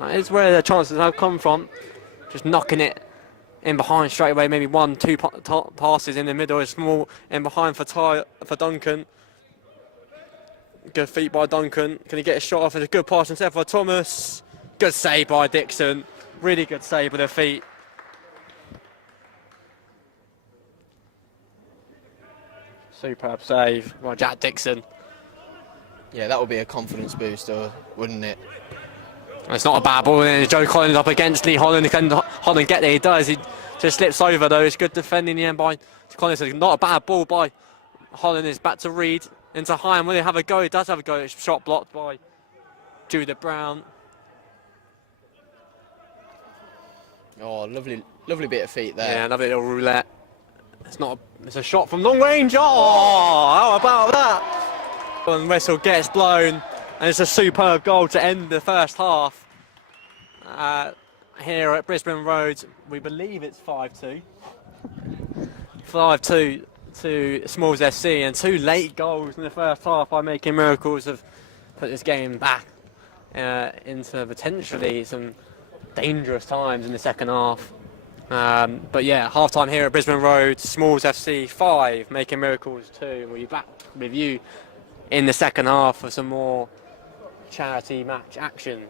That is where the chances have come from. Just knocking it in behind straight away. Maybe 1-2 passes in the middle. It's Small in behind for Duncan. Good feet by Duncan. Can he get a shot off? It's a good pass instead for Thomas. Good save by Dixon. Really good save with the feet. Superb save by Jack Dixon. Yeah, that would be a confidence booster, wouldn't it? It's not a bad ball. Joe Collins up against Lee Holland. Can Holland get there? He does. He just slips over though. It's good defending in the end by Collins. It's not a bad ball by Holland. It's back to Reed. Into Hyam. Will he have a go? He does have a go. It's shot blocked by Judah Brown. Oh, lovely bit of feet there. Yeah, lovely little roulette. It's a shot from long range. Oh, how about that? And whistle gets blown, and it's a superb goal to end the first half. Here at Brisbane Road, we believe it's 5-2. 5-2 to Smalls FC, and 2 late goals in the first half by Making Miracles have put this game back into potentially some dangerous times in the second half. But yeah, half time here at Brisbane Road, Smalls FC 5, Making Miracles 2. We'll be back with you in the second half for some more charity match action.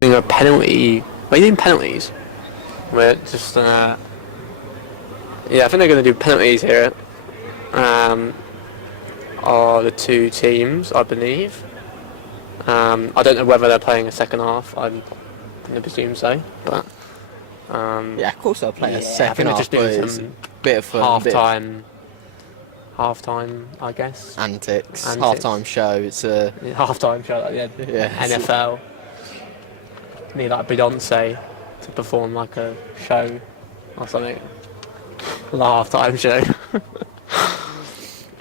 doing a penalty. Are you doing penalties? We're just yeah, I think they're going to do penalties here. Are the two teams, I believe. I don't know whether they're playing a second half. I'm going to presume so, but Yeah, of course they'll play a I second think they're half, just but doing it's a some bit of fun, bit of half-time, I guess. antics, Antics. half-time show. It's a Half-time show at the end. Yeah. NFL. Need like Beyonce to perform like a show or something. The half-time show.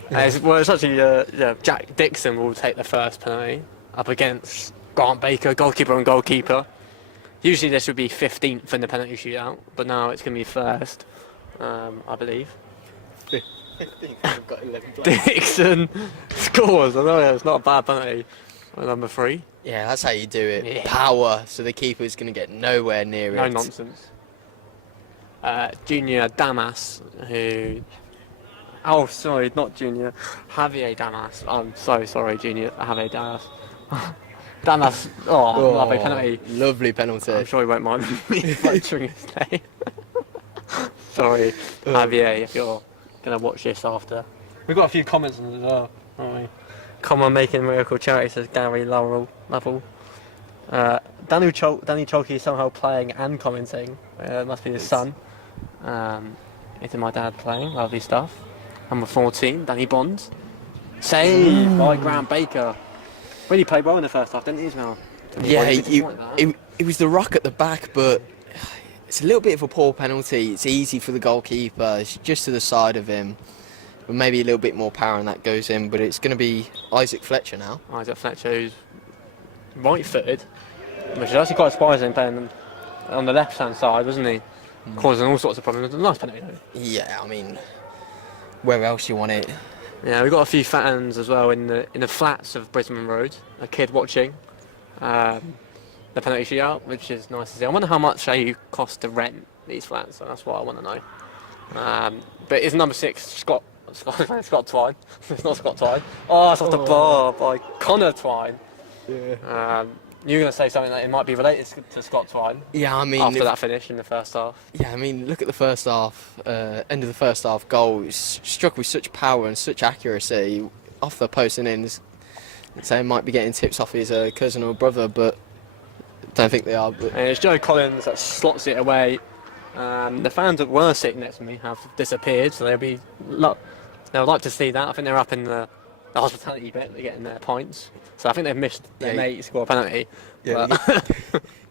It's actually Jack Dixon will take the first penalty up against Grant Baker, goalkeeper and goalkeeper. Usually this would be 15th in the penalty shootout, but now it's going to be first, I believe. 15th. I've got 11 players. Dixon scores. I know it's not a bad penalty. Number 3. Yeah, that's how you do it. Yeah. Power, so the keeper's going to get nowhere near No it. nonsense. Junior Damas, who... Oh, sorry, not Junior. Javier Damas. I'm so sorry, Junior. Javier Damas. Damas. Oh, lovely penalty. Lovely penalty. I'm sure he won't mind me butchering his name. Sorry, Javier, if you're going to watch this after. We've got a few comments on it as well, haven't we? Come on, making miracle charity, says Gary Lovell. Danny Chalky is somehow playing and commenting. Must be his son. It's my dad playing. Lovely stuff. Number 14, Danny Bonds. Save by Grant Baker. Really played well in the first half, didn't he, Ismail? Yeah, it was the rock at the back, but it's a little bit of a poor penalty. It's easy for the goalkeeper. It's just to the side of him. But maybe a little bit more power and that goes in, but it's going to be Isaac Fletcher now. Isaac Fletcher, who's right-footed, which is actually quite surprising, playing on the left-hand side, wasn't he? Causing all sorts of problems. A nice penalty, though. Yeah, I mean, where else you want it? Yeah, we've got a few fans as well in the flats of Brisbane Road. A kid watching the penalty shootout, which is nice to see. I wonder how much they cost to rent these flats, so that's what I want to know. But it's number 6, Scott Twine. It's not Scott Twine. Oh, it's off the bar by Connor Twine. Yeah. You're going to say something that it might be related to Scott Twine. Yeah, I mean, after that finish in the first half. Yeah, I mean, look at the first half, end of the first half goal. It's struck with such power and such accuracy off the post and in. So he might be getting tips off his cousin or brother, but don't think they are. But And it's Joe Collins that slots it away. The fans that were sitting next to me have disappeared, so they'll like to see that. I think they're up in the hospitality bit, they're getting their points. So I think they've missed their mate score a penalty. yeah,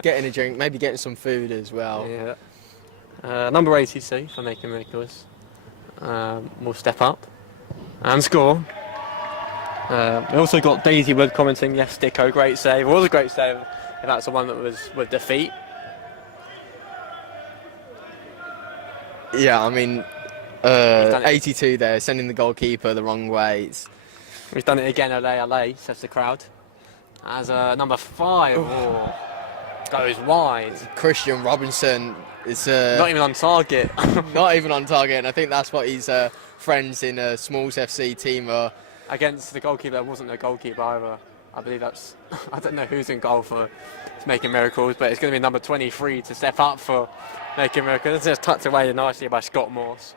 getting a drink, maybe getting some food as well. Yeah. Number 80C for making miracles will step up and score. We also got Daisy Wood commenting, yes, Dicko, great save. It was a great save, if that's the one that was with defeat. Yeah, I mean, 82 there, sending the goalkeeper the wrong way. We've done it again, LA, says the crowd. As number 5 goes wide. Christian Robinson is Not even on target. not even on target, and I think that's what his friends in Smalls FC team are. Against the goalkeeper, there wasn't a goalkeeper either. I believe that's... I don't know who's in goal for making miracles, but it's going to be number 23 to step up for making miracles. It's just tucked away nicely by Scott Morse.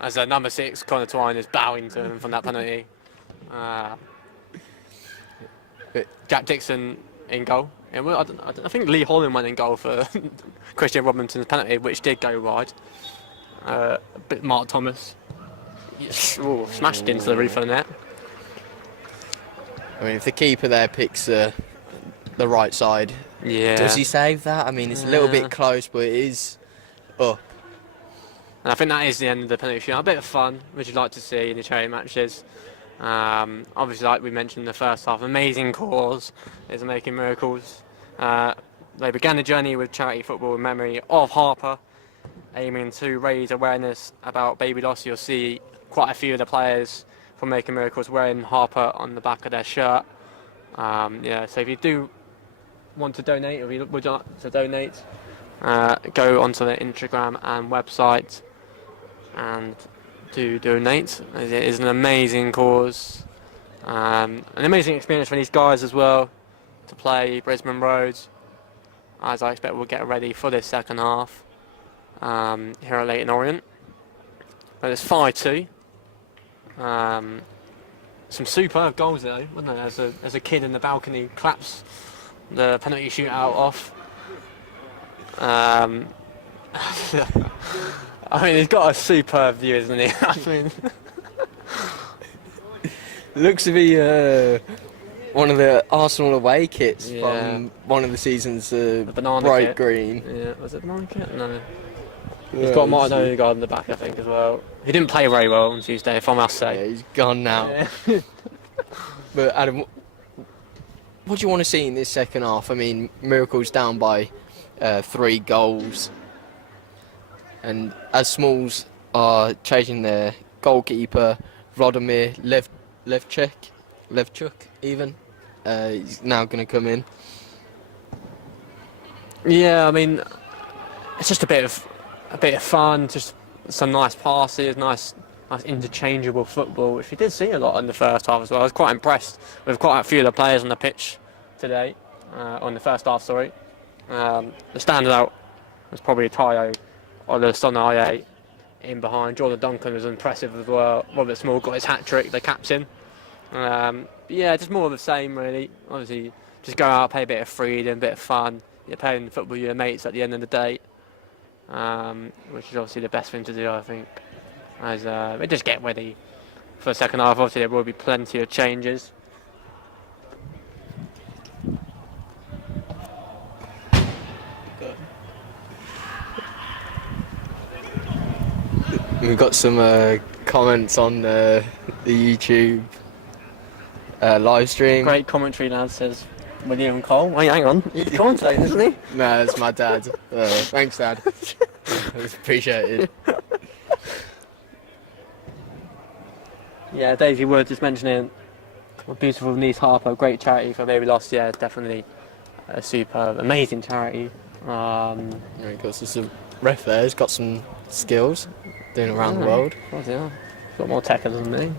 As number 6, Connor Twine, is bowing to him from that penalty. Jack Dixon in goal. And I think Lee Holland went in goal for Christian Robinson's penalty, which did go wide. But Mark Thomas smashed into the roof of the net. I mean, if the keeper there picks the right side, does he save that? I mean, it's a little bit close, but it is up. And I think that is the end of the penalty shootout. A bit of fun, which you'd like to see in the charity matches. Obviously, like we mentioned in the first half, amazing cause is making miracles. They began the journey with charity football in memory of Harper, aiming to raise awareness about baby loss. You'll see quite a few of the players from Making Miracles wearing Harper on the back of their shirt. So if you do want to donate, or if you would like to donate, go onto the Instagram and website and do donate. It is an amazing cause, an amazing experience for these guys as well, to play Brisbane Road. as I expect we'll get ready for this second half here at Leyton Orient. But it's 5-2. Some superb goals though, wasn't there? As a kid in the balcony claps the penalty shootout off. I mean, he's got a superb view, isn't he? I mean, Looks to be one of the Arsenal away kits Yeah. from one of the season's banana bright kit. green. yeah, was it banana kit? No. He's got Martin he's- Odegaard in the back, I think, as well. He didn't play very well on Tuesday, if I must Yeah, say. he's gone now. Yeah. But Adam, what do you want to see in this second half? I mean, Miracle's down by 3 goals, and as Smalls are changing their goalkeeper, Vladimir Levchuk even, he's now going to come in. Yeah, I mean, it's just a bit of fun, just some nice passes, nice interchangeable football, which we did see a lot in the first half as well. I was quite impressed with quite a few of the players on the pitch today, on the first half, sorry. The standout was probably Tayo Olusonaye in behind. Jordan Duncan was impressive as well. Robert Small got his hat-trick, the captain. Yeah, just more of the same really. Obviously, just go out, play a bit of freedom, a bit of fun. You're playing football with your mates at the end of the day, which is obviously the best thing to do, I think. As we just get ready for the second half. Obviously, there will be plenty of changes. We've got some comments on the YouTube live stream. Great commentary, lad, says William Cole. Wait, hang on. He's commentating, isn't he? No, it's my dad. Thanks, Dad. It's appreciated. Yeah, Daisy Wood just mentioning beautiful Nice Harper, great charity for Maybe Lost. Yeah, definitely a superb, amazing charity. Of course, there's a ref there. He's got some skills doing around the world. Oh, yeah. Got more techers than me.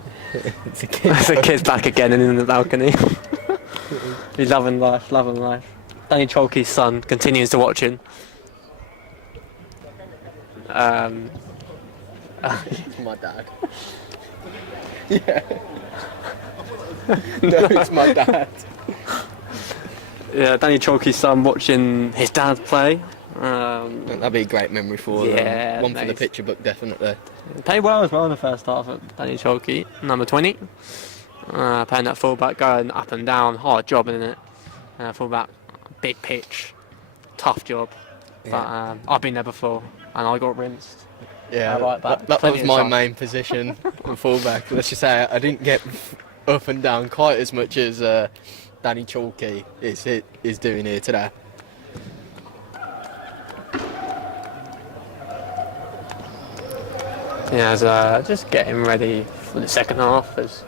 It's a kid. The kid's back again and in the balcony. He's loving life, loving life. Danny Cholke's son continues to watch him. It's my dad. Yeah. No, it's my dad. Yeah, Danny Cholke's son watching his dad play. That'd be a great memory for them. Yeah, One for the nice. picture book, definitely. Played well as well in the first half at Danny Cholke, number 20. Playing that fullback, going up and down, hard job, isn't it? Fullback, big pitch, tough job. Yeah. But I've been there before and I got rinsed. Yeah, right back. that Plenty was of my time. main position, the fullback. Let's just say I didn't get up and down quite as much as Danny Chalky is doing here today. Yeah, just getting ready for the second half. There's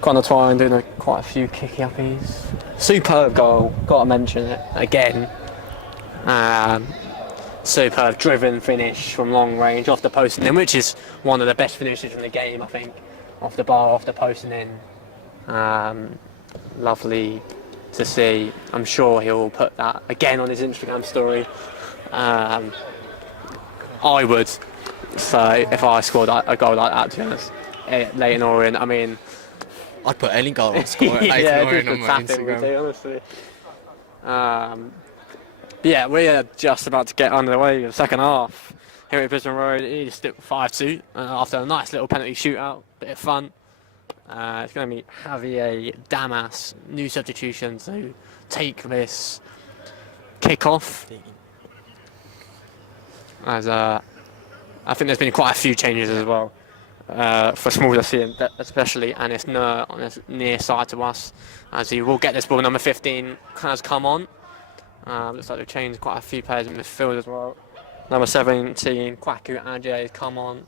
Connor Twine doing quite a few kicky uppies. Superb goal, gotta mention it again. Superb driven finish from long range off the post and in, which is one of the best finishes in the game, I think. Off the bar, off the post and in. Lovely to see. I'm sure he'll put that again on his Instagram story. I would. So if I scored a goal like that, to be honest, Leyton Orient, I mean, I'd put any goal on score at yeah, Leyton just on the my tapping would Instagram. do, honestly. But yeah, we're just about to get underway with the second half. Here at Brisbane Road, it is still 5-2 after a nice little penalty shootout, bit of fun. It's going to be Javier Damas, new substitution to take this kick-off. As I think there's been quite a few changes as well for Smalls FC, especially Anis Nur on his near side to us, as he will get this ball. Number 15 has come on. Looks like they've changed quite a few players in midfield as well. Number 17, Kwaku Ajay has come on.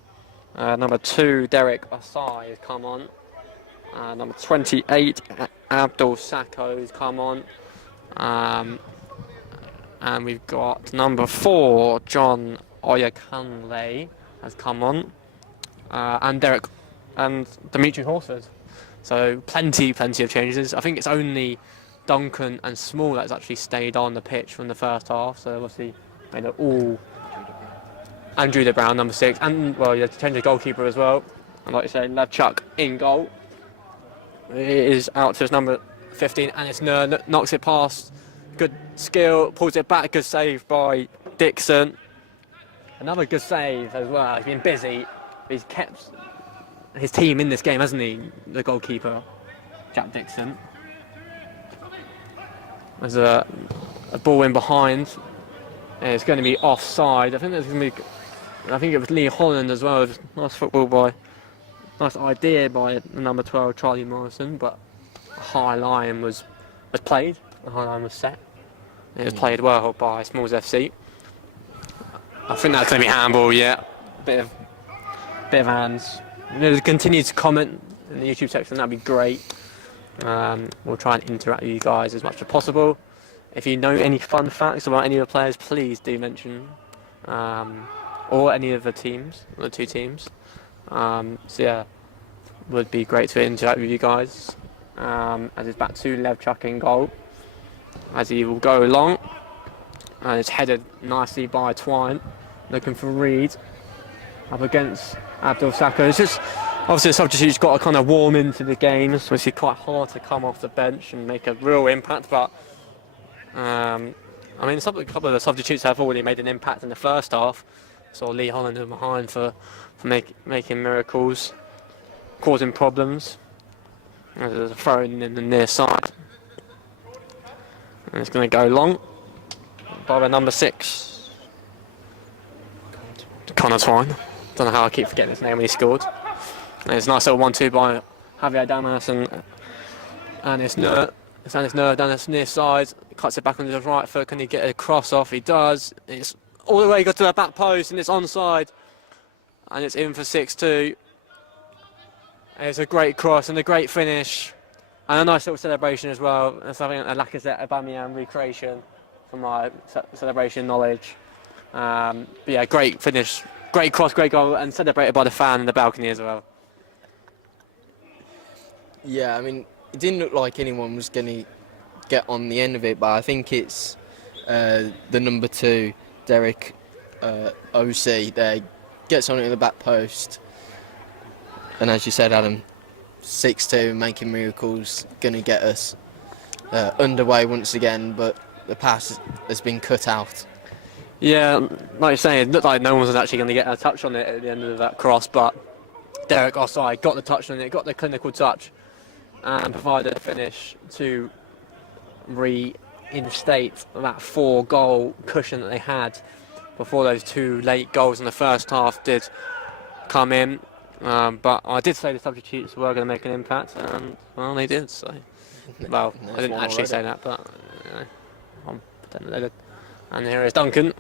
Number 2, Derek Asai has come on. Number 28, Abdul Sako has come on. And we've got number 4, John Oyakanle has come on. And Dimitri Horsford. So plenty of changes. I think it's only Duncan and Small that's actually stayed on the pitch from the first half. So obviously made it all. Andrew the Brown, number 6, and well, you had to change the goalkeeper as well. And like you say, Levchuk in goal. It is out to his number 15, and it's knocks it past. Good skill, pulls it back. Good save by Dixon. Another good save as well. He's been busy. He's kept his team in this game, hasn't he? The goalkeeper, Jack Dixon. There's a ball in behind. And it's going to be offside. I think it was Lee Holland as well. Nice football nice idea by the number 12 Charlie Morrison, but a high line was played. The high line was set. It was played well by Smalls FC. I think that's going to be handball. Yeah, bit of hands. Continue to comment in the YouTube section. That'd be great. We'll try and interact with you guys as much as possible. If you know any fun facts about any of the players, please do mention, or any of the teams, the 2 teams. So yeah, would be great to interact with you guys. As it's back to Levchuk in goal, as he will go along, and it's headed nicely by Twine, looking for Reed up against Abdul Sako. It's just obviously the substitute's got to kind of warm into the game. It's obviously quite hard to come off the bench and make a real impact, but I mean, a couple of the substitutes have already made an impact in the first half. So Lee Holland is behind for making miracles, causing problems. There's a throw in the near side. And it's going to go long by the number 6. Connor Twine. Don't know how I keep forgetting his name when he scored. And it's a nice little 1-2 by Javier Damas and it's Nur. It's Anis Nur down the near side. Cuts it back on his right foot. Can he get a cross off? He does. It's all the way got to the back post and it's onside. And it's in for 6-2. It's a great cross and a great finish. And a nice little celebration as well. It's having a Lacazette Aubameyang recreation from my celebration knowledge. But yeah, great finish, great cross, great goal, and celebrated by the fan in the balcony as well. Yeah, I mean, it didn't look like anyone was going to get on the end of it, but I think it's the number 2, Derek OC, there, gets on it in the back post. And as you said, Adam, 6-2, making miracles, going to get us underway once again, but the pass has been cut out. Yeah, like you're saying, it looked like no one was actually going to get a touch on it at the end of that cross, but Derek offside got the touch on it, got the clinical touch, and provided a finish to reinstate that 4-goal cushion that they had before those 2 late goals in the first half did come in. But I did say the substitutes were going to make an impact, and well, they did. So, well, I didn't actually say that, but I'm pretending they did. And here is Duncan.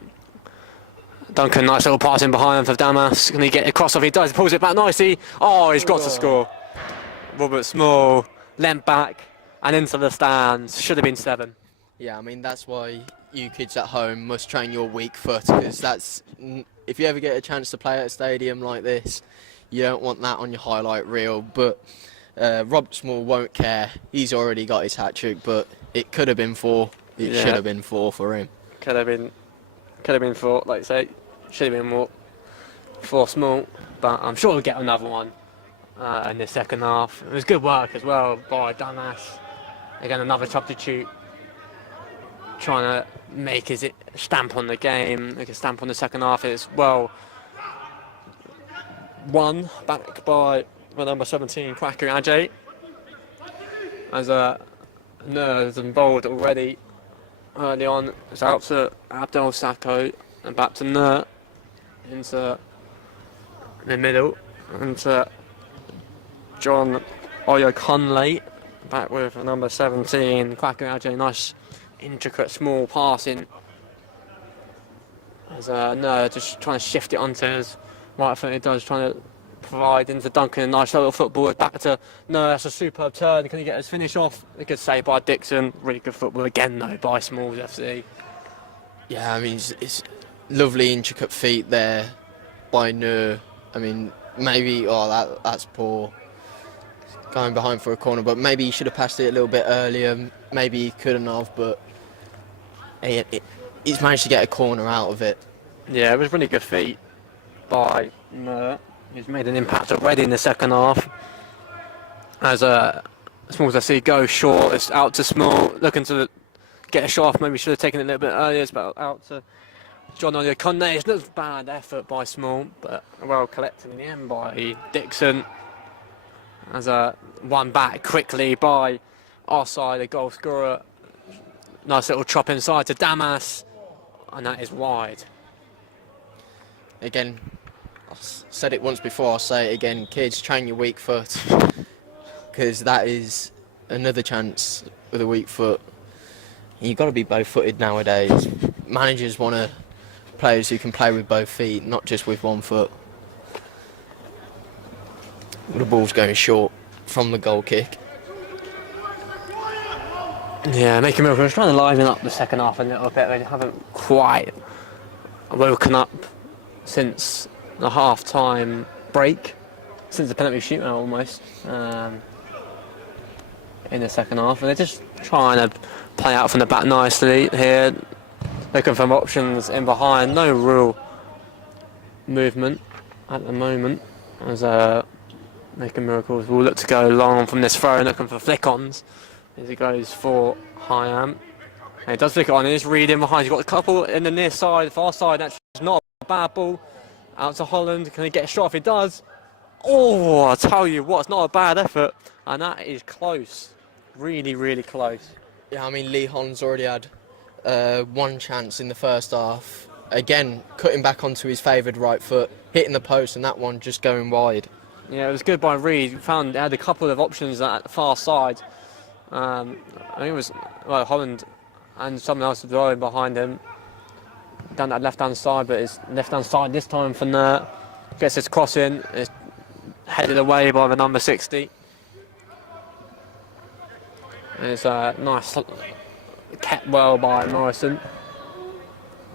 Duncan, nice little pass in behind for Damas. Can he get a cross off? He does. He pulls it back nicely. Oh, he's got to score. Robert Small leant back and into the stands. Should have been 7. Yeah, I mean, that's why you kids at home must train your weak foot, because that's, if you ever get a chance to play at a stadium like this, you don't want that on your highlight reel. But Robert Small won't care. He's already got his hat-trick, but it could have been 4. It should have been 4 for him. Could have been 4, like I say. Should have been more 4 Small, but I'm sure we'll get another one in the second half. It was good work as well by Damas. Again, another substitute trying to make his stamp on the game, make a stamp on the second half. It's well won back by the number 17 Kwaku Ajay, as Nur is involved already early on. It's out to Abdul Sako and back to Nur into the middle, and to John Oyokunle back with number 17 Kwaku Ajay. Nice intricate small passing as Nur just trying to shift it onto his right foot. He does, trying to provide into Duncan. A nice little football back to Nur. That's a superb turn. Can he get his finish off? A good save by Dixon. Really good football again though by Smalls FC. Yeah, I mean, it's lovely intricate feet there by Nur. I mean, maybe that's poor. going behind for a corner, but maybe he should have passed it a little bit earlier. Maybe he couldn't have, but he's managed to get a corner out of it. Yeah, it was really good feet by Mert. He's made an impact already in the second half. As Smalls FC goes short, it's out to Small, looking to get a shot off. Maybe should have taken it a little bit earlier. It's about out to John Conde. It's not a bad effort by Small, but well collected in the end by Dixon. As one back quickly by our side, the goal scorer. Nice little chop inside to Damas, and that is wide. Again, I've said it once before, I'll say it again, kids, train your weak foot, because that is another chance with a weak foot. You've got to be both-footed nowadays. Managers want players who can play with both feet, not just with one foot. The ball's going short from the goal kick. Yeah, making Miracles trying to liven up the second half a little bit. They haven't quite woken up since the half-time break, since the penalty shootout almost, in the second half. And they're just trying to play out from the back nicely here, looking for options in behind. No real movement at the moment, as Making Miracles will look to go long from this throw, looking for flick-ons as he goes for Hyam. And he does flick it on, and it's Reed in behind. You've got a couple in the near side, far side. That's not a bad ball. Out to Holland. Can he get a shot? If he does, oh, I tell you what, it's not a bad effort. And that is close. Really, really close. Yeah, I mean, Lee Holland's already had one chance in the first half. Again, cutting back onto his favoured right foot, hitting the post, and that one just going wide. Yeah, it was good by Reed. He had a couple of options at the far side. I think it was Holland and someone else was behind him down that left-hand side, but it's left-hand side this time for Nert. Gets his cross in, it's headed away by the number 60. It's nice, kept well by Morrison.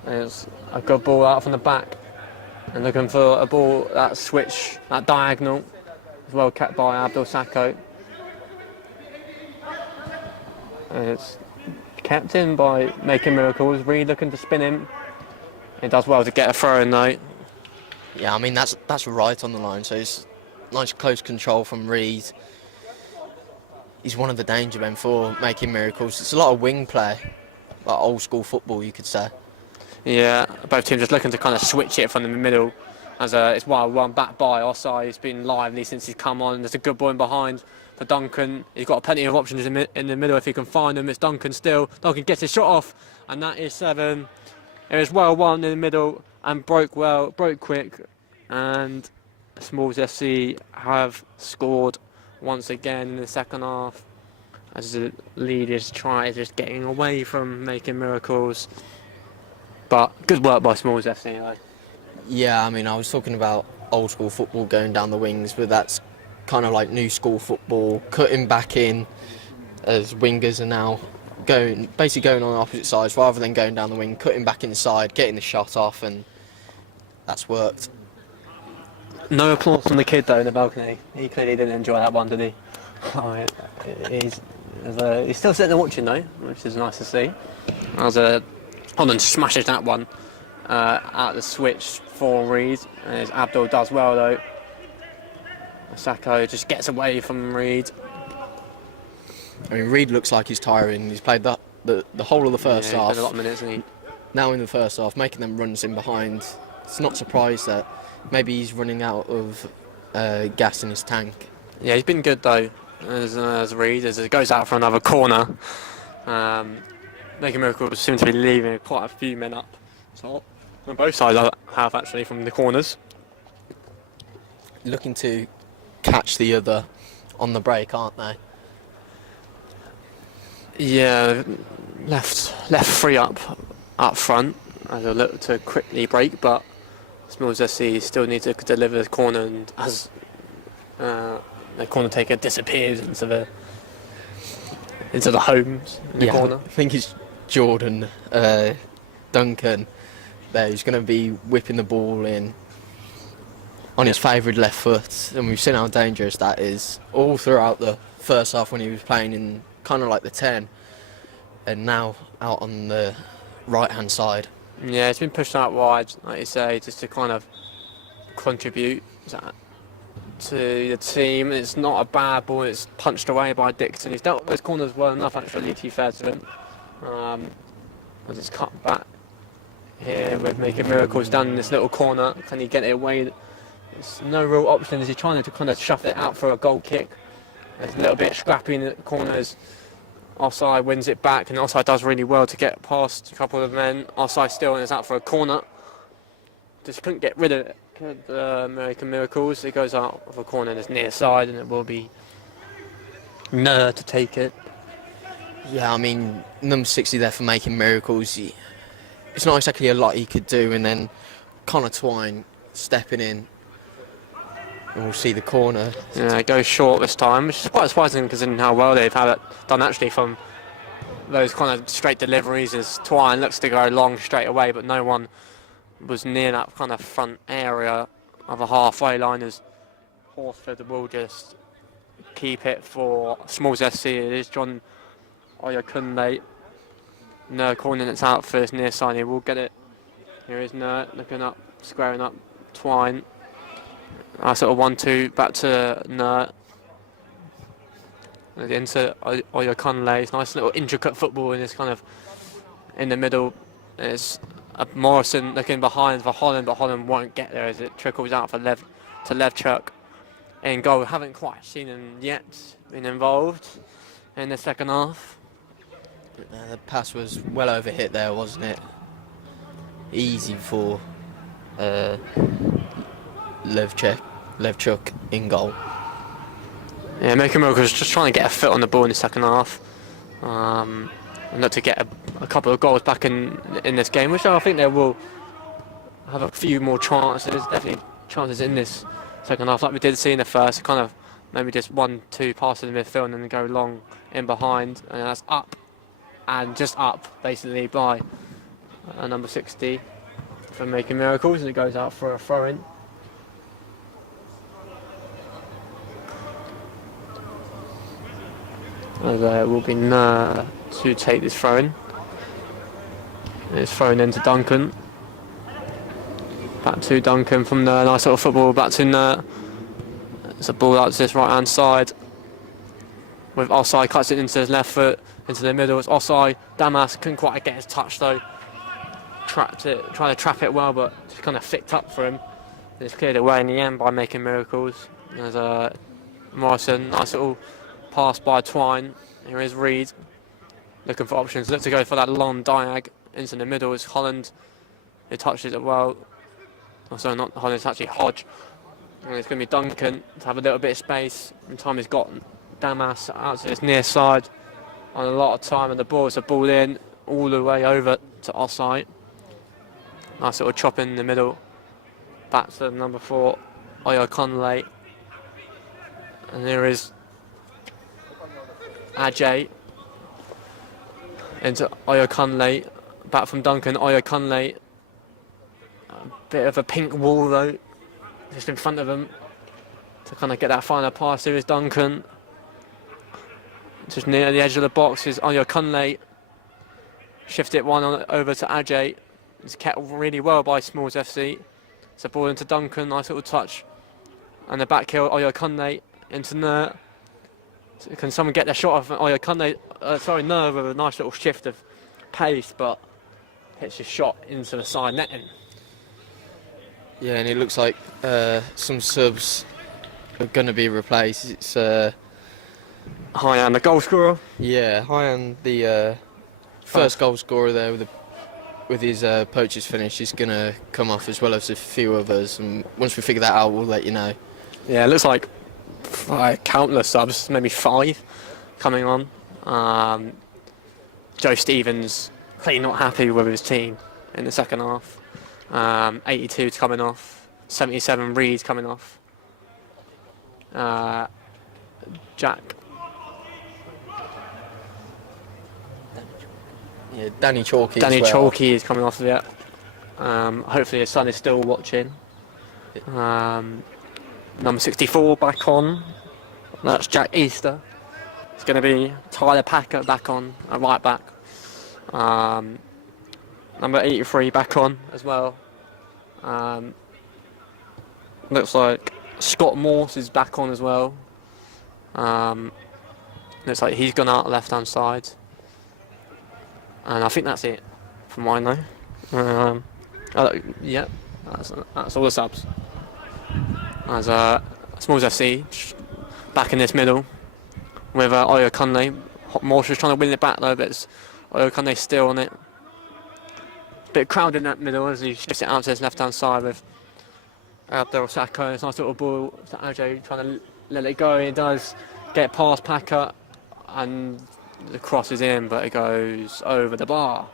It's a good ball out from the back, and looking for a ball that switch, that diagonal, as well kept by Abdul Sacco. And it's kept in by Making Miracles. Reed looking to spin him. He does well to get a throw in though. Yeah, I mean that's right on the line. So it's nice close control from Reed. He's one of the danger men for Making Miracles. It's a lot of wing play, like old school football, you could say. Yeah, both teams just looking to kind of switch it from the middle. As it's wild one back by our side. He's been lively since he's come on. There's a good ball in behind for Duncan. He's got plenty of options in the middle if he can find them. It's Duncan still. Duncan gets his shot off, and that is 7. It was well won in the middle and broke quick, and Smalls FC have scored once again in the second half as the lead is just getting away from Making Miracles. But good work by Smalls FC anyway. Yeah, I mean, I was talking about old school football going down the wings, but that's kind of like new school football, cutting back in as wingers are now basically going on opposite sides rather than going down the wing, cutting back inside, getting the shot off, and that's worked. No applause from the kid though in the balcony. He clearly didn't enjoy that one, did he? Oh, he's still sitting there watching though, which is nice to see. As Holland smashes that one at the switch for Reed, and as Abdul does well though. Sacco just gets away from Reed. I mean, Reed looks like he's tiring. He's played the whole of the first half. He's played a lot of minutes, hasn't he? Now in the first half, making them runs in behind. It's not surprised that maybe he's running out of gas in his tank. Yeah, he's been good though, as Reed, as it goes out for another corner. Making Miracles seem to be leaving quite a few men up. So on both sides have actually from the corners. Looking to catch the other on the break, aren't they? Yeah, left free up front as they look to quickly break, but Smalls SC still need to deliver the corner, and as the corner taker disappears into the homes in the corner. I think it's Jordan Duncan there who's going to be whipping the ball in. on his favoured left foot, and we've seen how dangerous that is all throughout the first half when he was playing in kind of like the 10, and now out on the right-hand side. Yeah, it's been pushed out wide, like you say, just to kind of contribute to the team. It's not a bad ball, it's punched away by Dixon. He's dealt with those corners well enough, actually, to be fair to him. As it's cut back here with making miracles down in this little corner. Can he get it away? There's no real option as he's trying to kind of shove it out for a goal kick. There's a little bit scrappy in the corners. Offside wins it back, and Offside does really well to get past a couple of men. Offside still, and it's out for a corner. Just couldn't get rid of it. American Miracles. It goes out of a corner and it's near side, and it will be Nur to take it. Yeah, I mean, number 60 there for making miracles. It's not exactly a lot he could do, and then Connor Twine stepping in, and we'll see the corner. Yeah, it goes short this time, which is quite surprising considering how well they've had it done actually from those kind of straight deliveries. As Twine looks to go long straight away, but no one was near that kind of front area of a halfway line, as Horsford will just keep it for Smalls SC. It is John Oyakunle. No corner that's out first near side. He will get it. Here is Nur looking up, squaring up Twine. Sort of 1-2 back to Nur. Into Oyakunle. It's nice little intricate football in this kind of in the middle. It's Morrison looking behind for Holland, but Holland won't get there as it trickles out for Levchuk in goal. Haven't quite seen him yet been involved in the second half. The pass was well over hit there, wasn't it? Easy for Levchuk in goal. Yeah, Making Miracles just trying to get a foot on the ball in the second half. And look to get a couple of goals back in this game, which I think they will have a few more chances. There's definitely chances in this second half, like we did see in the first. Kind of maybe just 1-2 passes in midfield and then go long in behind, and that's up and just up basically by number 60 for Making Miracles, and it goes out for a throw-in. There will be Nur to take this throw-in. It's thrown into Duncan. Back to Duncan from Nur. Nice little football back to Nur. It's a ball out to this right-hand side. With Offside cuts it into his left foot, into the middle. It's Offside. Damas couldn't quite get his touch though. Trapped it, trying to trap it well, but just kind of flicked up for him. And it's cleared away in the end by Making Miracles. There's Morrison. Nice little pass by Twine. Here is Reed looking for options. Look to go for that long diag into the middle. It's Holland who touches it well. Oh, sorry, not Holland, it's actually Hodge. And it's going to be Duncan to have a little bit of space. And time he's got Damas out to this near side on a lot of time, and the ball is a ball in all the way over to Offside. Nice little chop in the middle. Back to number 4, Oyakunle. And there is Ajay into Oyakunle, back from Duncan. Oyakunle, a bit of a pink wall though, just in front of him to kind of get that final pass. Here is Duncan, just near the edge of the box is Oyakunle. Shift it one on over to Ajay. It's kept really well by Smalls FC. It's a ball into Duncan, nice little touch, and the back heel Oyakunle into Nur. Can someone get their shot off Oyakunle? Nur with a nice little shift of pace, but hits his shot into the side netting. Yeah, and it looks like some subs are going to be replaced. It's Hyan, the goal scorer. Yeah, Hyan, the first goal scorer there with his poacher's finish, is going to come off, as well as a few others. And once we figure that out, we'll let you know. Yeah, it looks like countless subs, maybe 5 coming on. Joe Stevens clearly not happy with his team in the second half. 82's coming off, 77 Reed's coming off. Jack. Yeah, Danny Chalky. Danny Chalky is coming off of it. Hopefully his son is still watching. Number 64 back on. That's Jack Easter. It's going to be Tyler Packer back on, a right back. Number 83 back on as well. Looks like Scott Morse is back on as well. Looks like he's gone out left hand side. And I think that's it from what I know. Yeah, that's all the subs. As Smalls FC back in this middle with Oyo Kunle. Morse is trying to win it back though, but it's Oyo Kunle still on it. Bit crowded in that middle as he shifts it out to his left hand side with Abdel Sacco. It's a nice little ball. Ajay trying to let it go. It does get past Packer and the cross is in, but it goes over the bar.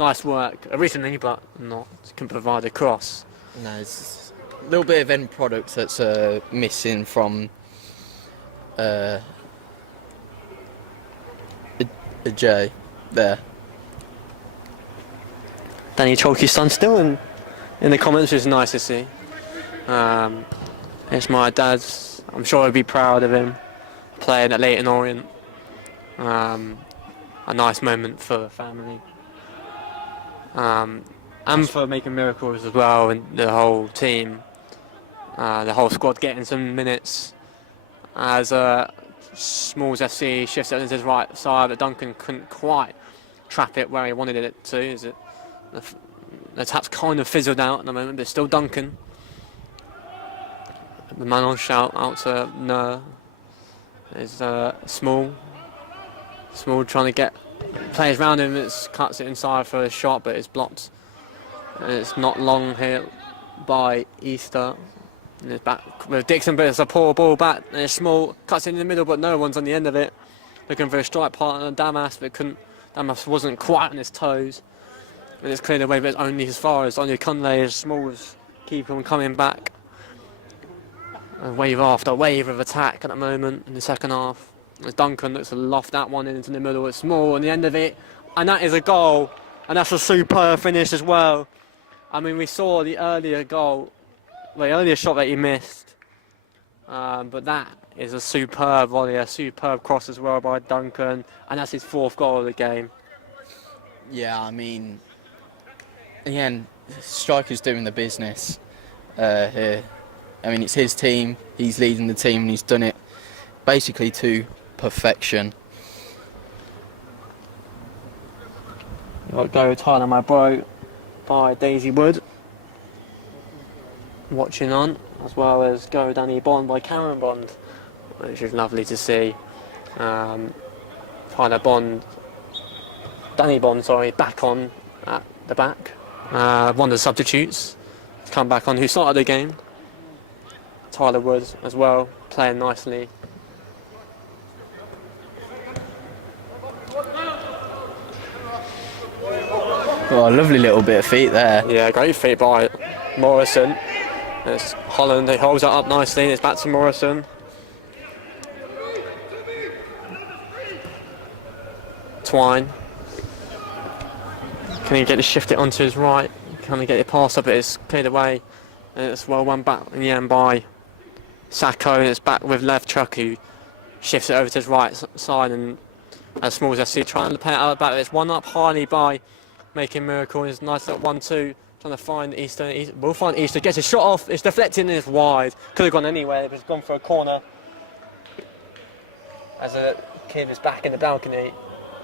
Nice work originally, but not can provide a cross. No, it's a little bit of end product that's missing from Ajay there. Danny Chalky's son still in the comments, which is nice to see. It's my dad's. I'm sure he'd be proud of him playing at Leyton Orient. A nice moment for the family. And for making miracles as well, and the whole team, the whole squad getting some minutes. As Smalls FC shifts it into his right side, but Duncan couldn't quite trap it where he wanted it to. Is it? The tap's kind of fizzled out at the moment, but it's still Duncan. The man on shout out to Nur is Small trying to get players around him. It cuts it inside for a shot, but it's blocked. And it's not long here by Easter. And it's back with Dixon, but it's a poor ball back. And it's Small cuts it in the middle, but no one's on the end of it. Looking for a strike partner, Damas, but Damas wasn't quite on his toes. And it's cleared away, but it's only as far as Oyo Kunle as Small was keeping on coming back. And wave after wave of attack at the moment in the second half. As Duncan looks to loft that one into the middle. It's Small on the end of it, and that is a goal, and that's a superb finish as well. I mean, we saw the earlier goal, the earlier shot that he missed, but that is a superb volley, a superb cross as well by Duncan, and that's his fourth goal of the game. Yeah, I mean, again, striker's doing the business here. I mean, it's his team, he's leading the team, and he's done it basically to perfection. Got Go Tyler My Bro by Daisy Wood watching on, as well as Go Danny Bond by Cameron Bond, which is lovely to see. Tyler Bond, Danny Bond, sorry, back on at the back. One of the substitutes to come back on who started the game. Tyler Wood as well, playing nicely. Oh, a lovely little bit of feet there. Yeah, great feet by Morrison. It's Holland, he holds it up nicely, it's back to Morrison. Twine. Can he get to shift it onto his right? Can he get it past up? It's cleared away. And it's well one back in the end by Sacco, and it's back with Lev Chuck, who shifts it over to his right side, and as Smalls FC trying to play it out back. It's one up highly by Making Miracle. It's nice little 1-2, trying to find Easter. Will find Easter, gets his shot off, it's deflected and it's wide. Could have gone anywhere, but it's gone for a corner. As a kid is back in the balcony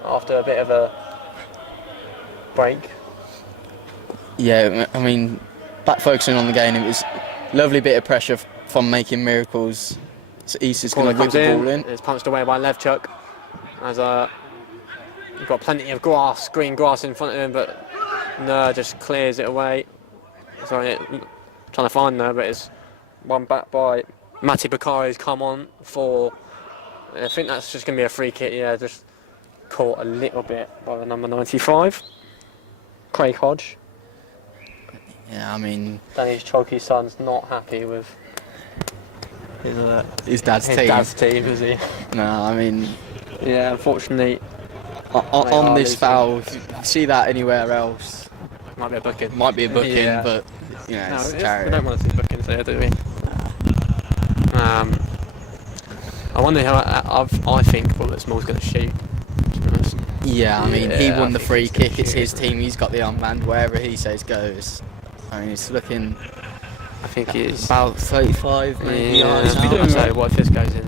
after a bit of a break. Yeah, I mean, back focusing on the game, it was a lovely bit of pressure from Making Miracles. So Easter's going to whip the ball in. It's punched away by Levchuk. As you've got plenty of grass, green grass in front of him, but Nur just clears it away. Sorry, trying to find Nur, but it's one back by Matty Bakari's come on for. I think that's just going to be a free kick. Yeah, just caught a little bit by the number 95, Craig Hodge. Yeah, I mean, Danny's Chalky's son's not happy with his dad's team. His dad's team, is he? No, I mean, yeah, unfortunately. On this foul, if you see that anywhere else, Might be a booking. might be a booking, Yeah. but you know, No, it's we charity. don't want to see bookings here, do we? I wonder how I think Bullet Small's going to shoot. To be honest. Yeah, I mean, he Yeah, won I the think free he's gonna kick. It's shoot. his team. He's got the armband. Wherever he says goes. I mean, it's looking I think he's about 35 maybe yards Yeah, now. I'd say what if this goes in?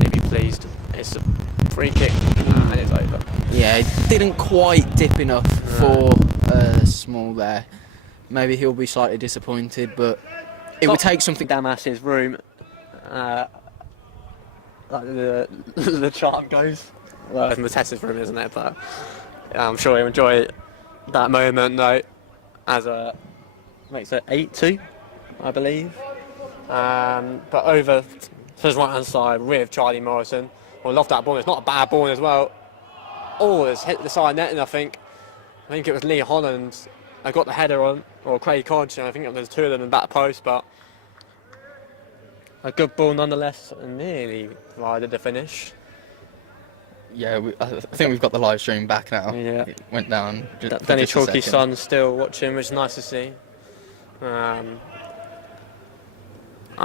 He'd be pleased. It's a free kick and it's over. Yeah, it didn't quite dip enough for Small there. Maybe he'll be slightly disappointed, but it would take something. Damas's room. Like the chart goes. Well, it's Matessa's room, isn't it? But I'm sure he'll enjoy that moment, though, as makes it 8-2, I believe. But over to his right hand side with Charlie Morrison. Well, love that ball. It's not a bad ball as well. Oh, it's hit the side netting, I think. I think it was Lee Holland. I got the header on, or Craig Hodge. I think there's two of them in back post, but a good ball nonetheless, and nearly provided the finish. Yeah, I think we've got the live stream back now. Yeah. It went down. Danny Chalky's son still watching, which is nice to see. I'm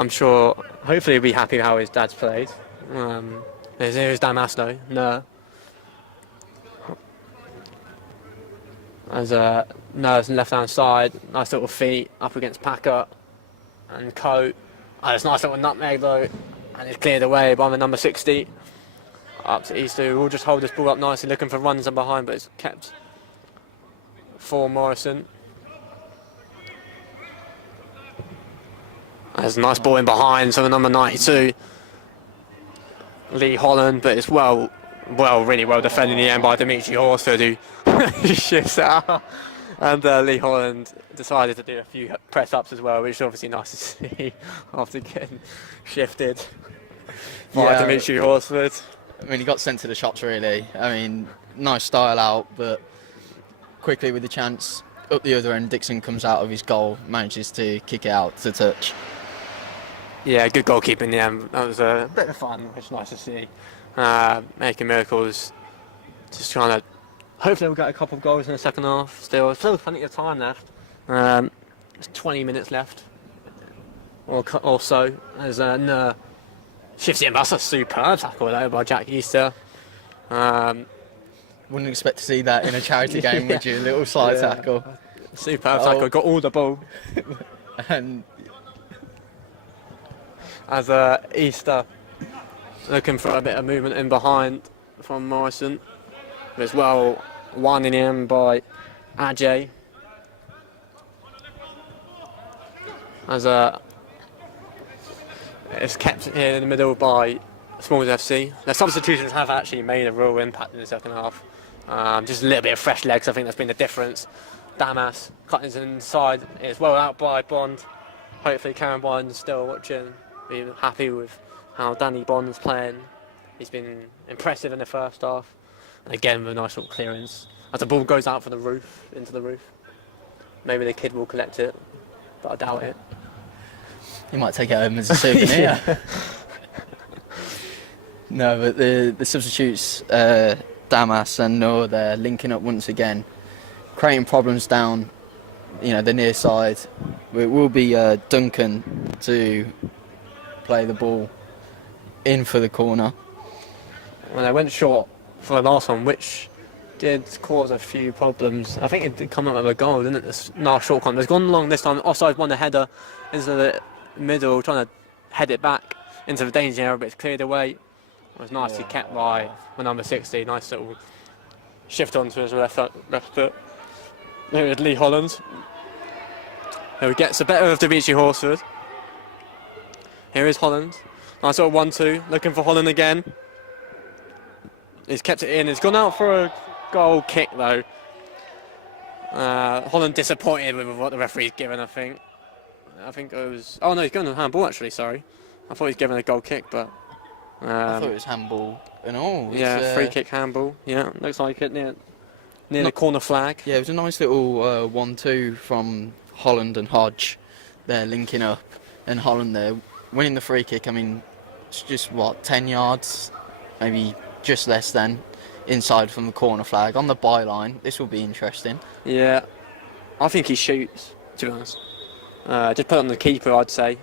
sure, hopefully he'll be happy how his dad's played. Here's Damas though. No. As Nurse left hand side, nice little feet up against Packer and Coat. It's a nice little nutmeg though, and it's cleared away by the number 60. Up to Easter, who will just hold this ball up nicely, looking for runs and behind, but it's kept for Morrison. There's a nice ball in behind, so the number 92, Lee Holland, but it's really well defended in the end by Dimitri Horsford, who shifts out. And Lee Holland decided to do a few press-ups as well, which is obviously nice to see after getting shifted by Dimitri Horsford. I mean, he got sent to the shops really. I mean, nice style out, but quickly with the chance, up the other end, Dixon comes out of his goal, manages to kick it out to touch. Yeah, good goalkeeping in the end. That was a bit of fun, which is nice to see. Making miracles, just trying to. Hopefully, we'll get a couple of goals in the second half. Still plenty of time left. There's 20 minutes left, or so. As shifts it in. That's a superb tackle though by Jack Easter. Wouldn't expect to see that in a charity game, would you? A little slide tackle. Superb tackle. Got all the ball. And as Easter looking for a bit of movement in behind from Morrison. As well, winding in by Ajay. As it's kept here in the middle by Smalls FC. The substitutions have actually made a real impact in the second half. Just a little bit of fresh legs, I think that's been the difference. Damas cutting inside, it's well out by Bond. Hopefully Karen Bond's still watching, be happy with how Danny Bond's playing. He's been impressive in the first half. And again with a nice little clearance. As the ball goes out for the roof, into the roof. Maybe the kid will collect it, but I doubt it. he might take it home as a souvenir. No, but the substitutes, Damas and Noor, they're linking up once again, creating problems down, the near side. It will be Duncan to play the ball in for the corner. Well, they went short for the last one, which did cause a few problems. I think it did come up with a goal, didn't it? This last short one. It's gone along this time. Offside won the header into the middle, trying to head it back into the danger area, but it's cleared away. It was nicely kept by the number 60. Nice little shift onto his left foot. Here is Lee Holland. Here he gets the better of Dimitri Horsford. Here is Holland. Nice little 1-2. Looking for Holland again. He's kept it in. It's gone out for a goal kick though. Holland disappointed with what the referee's given, I think. I think it was. Oh no, he's going on handball actually. Sorry, I thought he was given a goal kick, but. I thought it was handball and all. Yeah, free kick handball. Yeah, looks like it near the corner flag. Yeah, it was a nice little 1-2 from Holland and Hodge. They're linking up, and Holland there winning the free kick. I mean, it's just 10 yards, maybe just less than, inside from the corner flag on the byline. This will be interesting. Yeah, I think he shoots, to be honest. Just put it on the keeper, I'd say.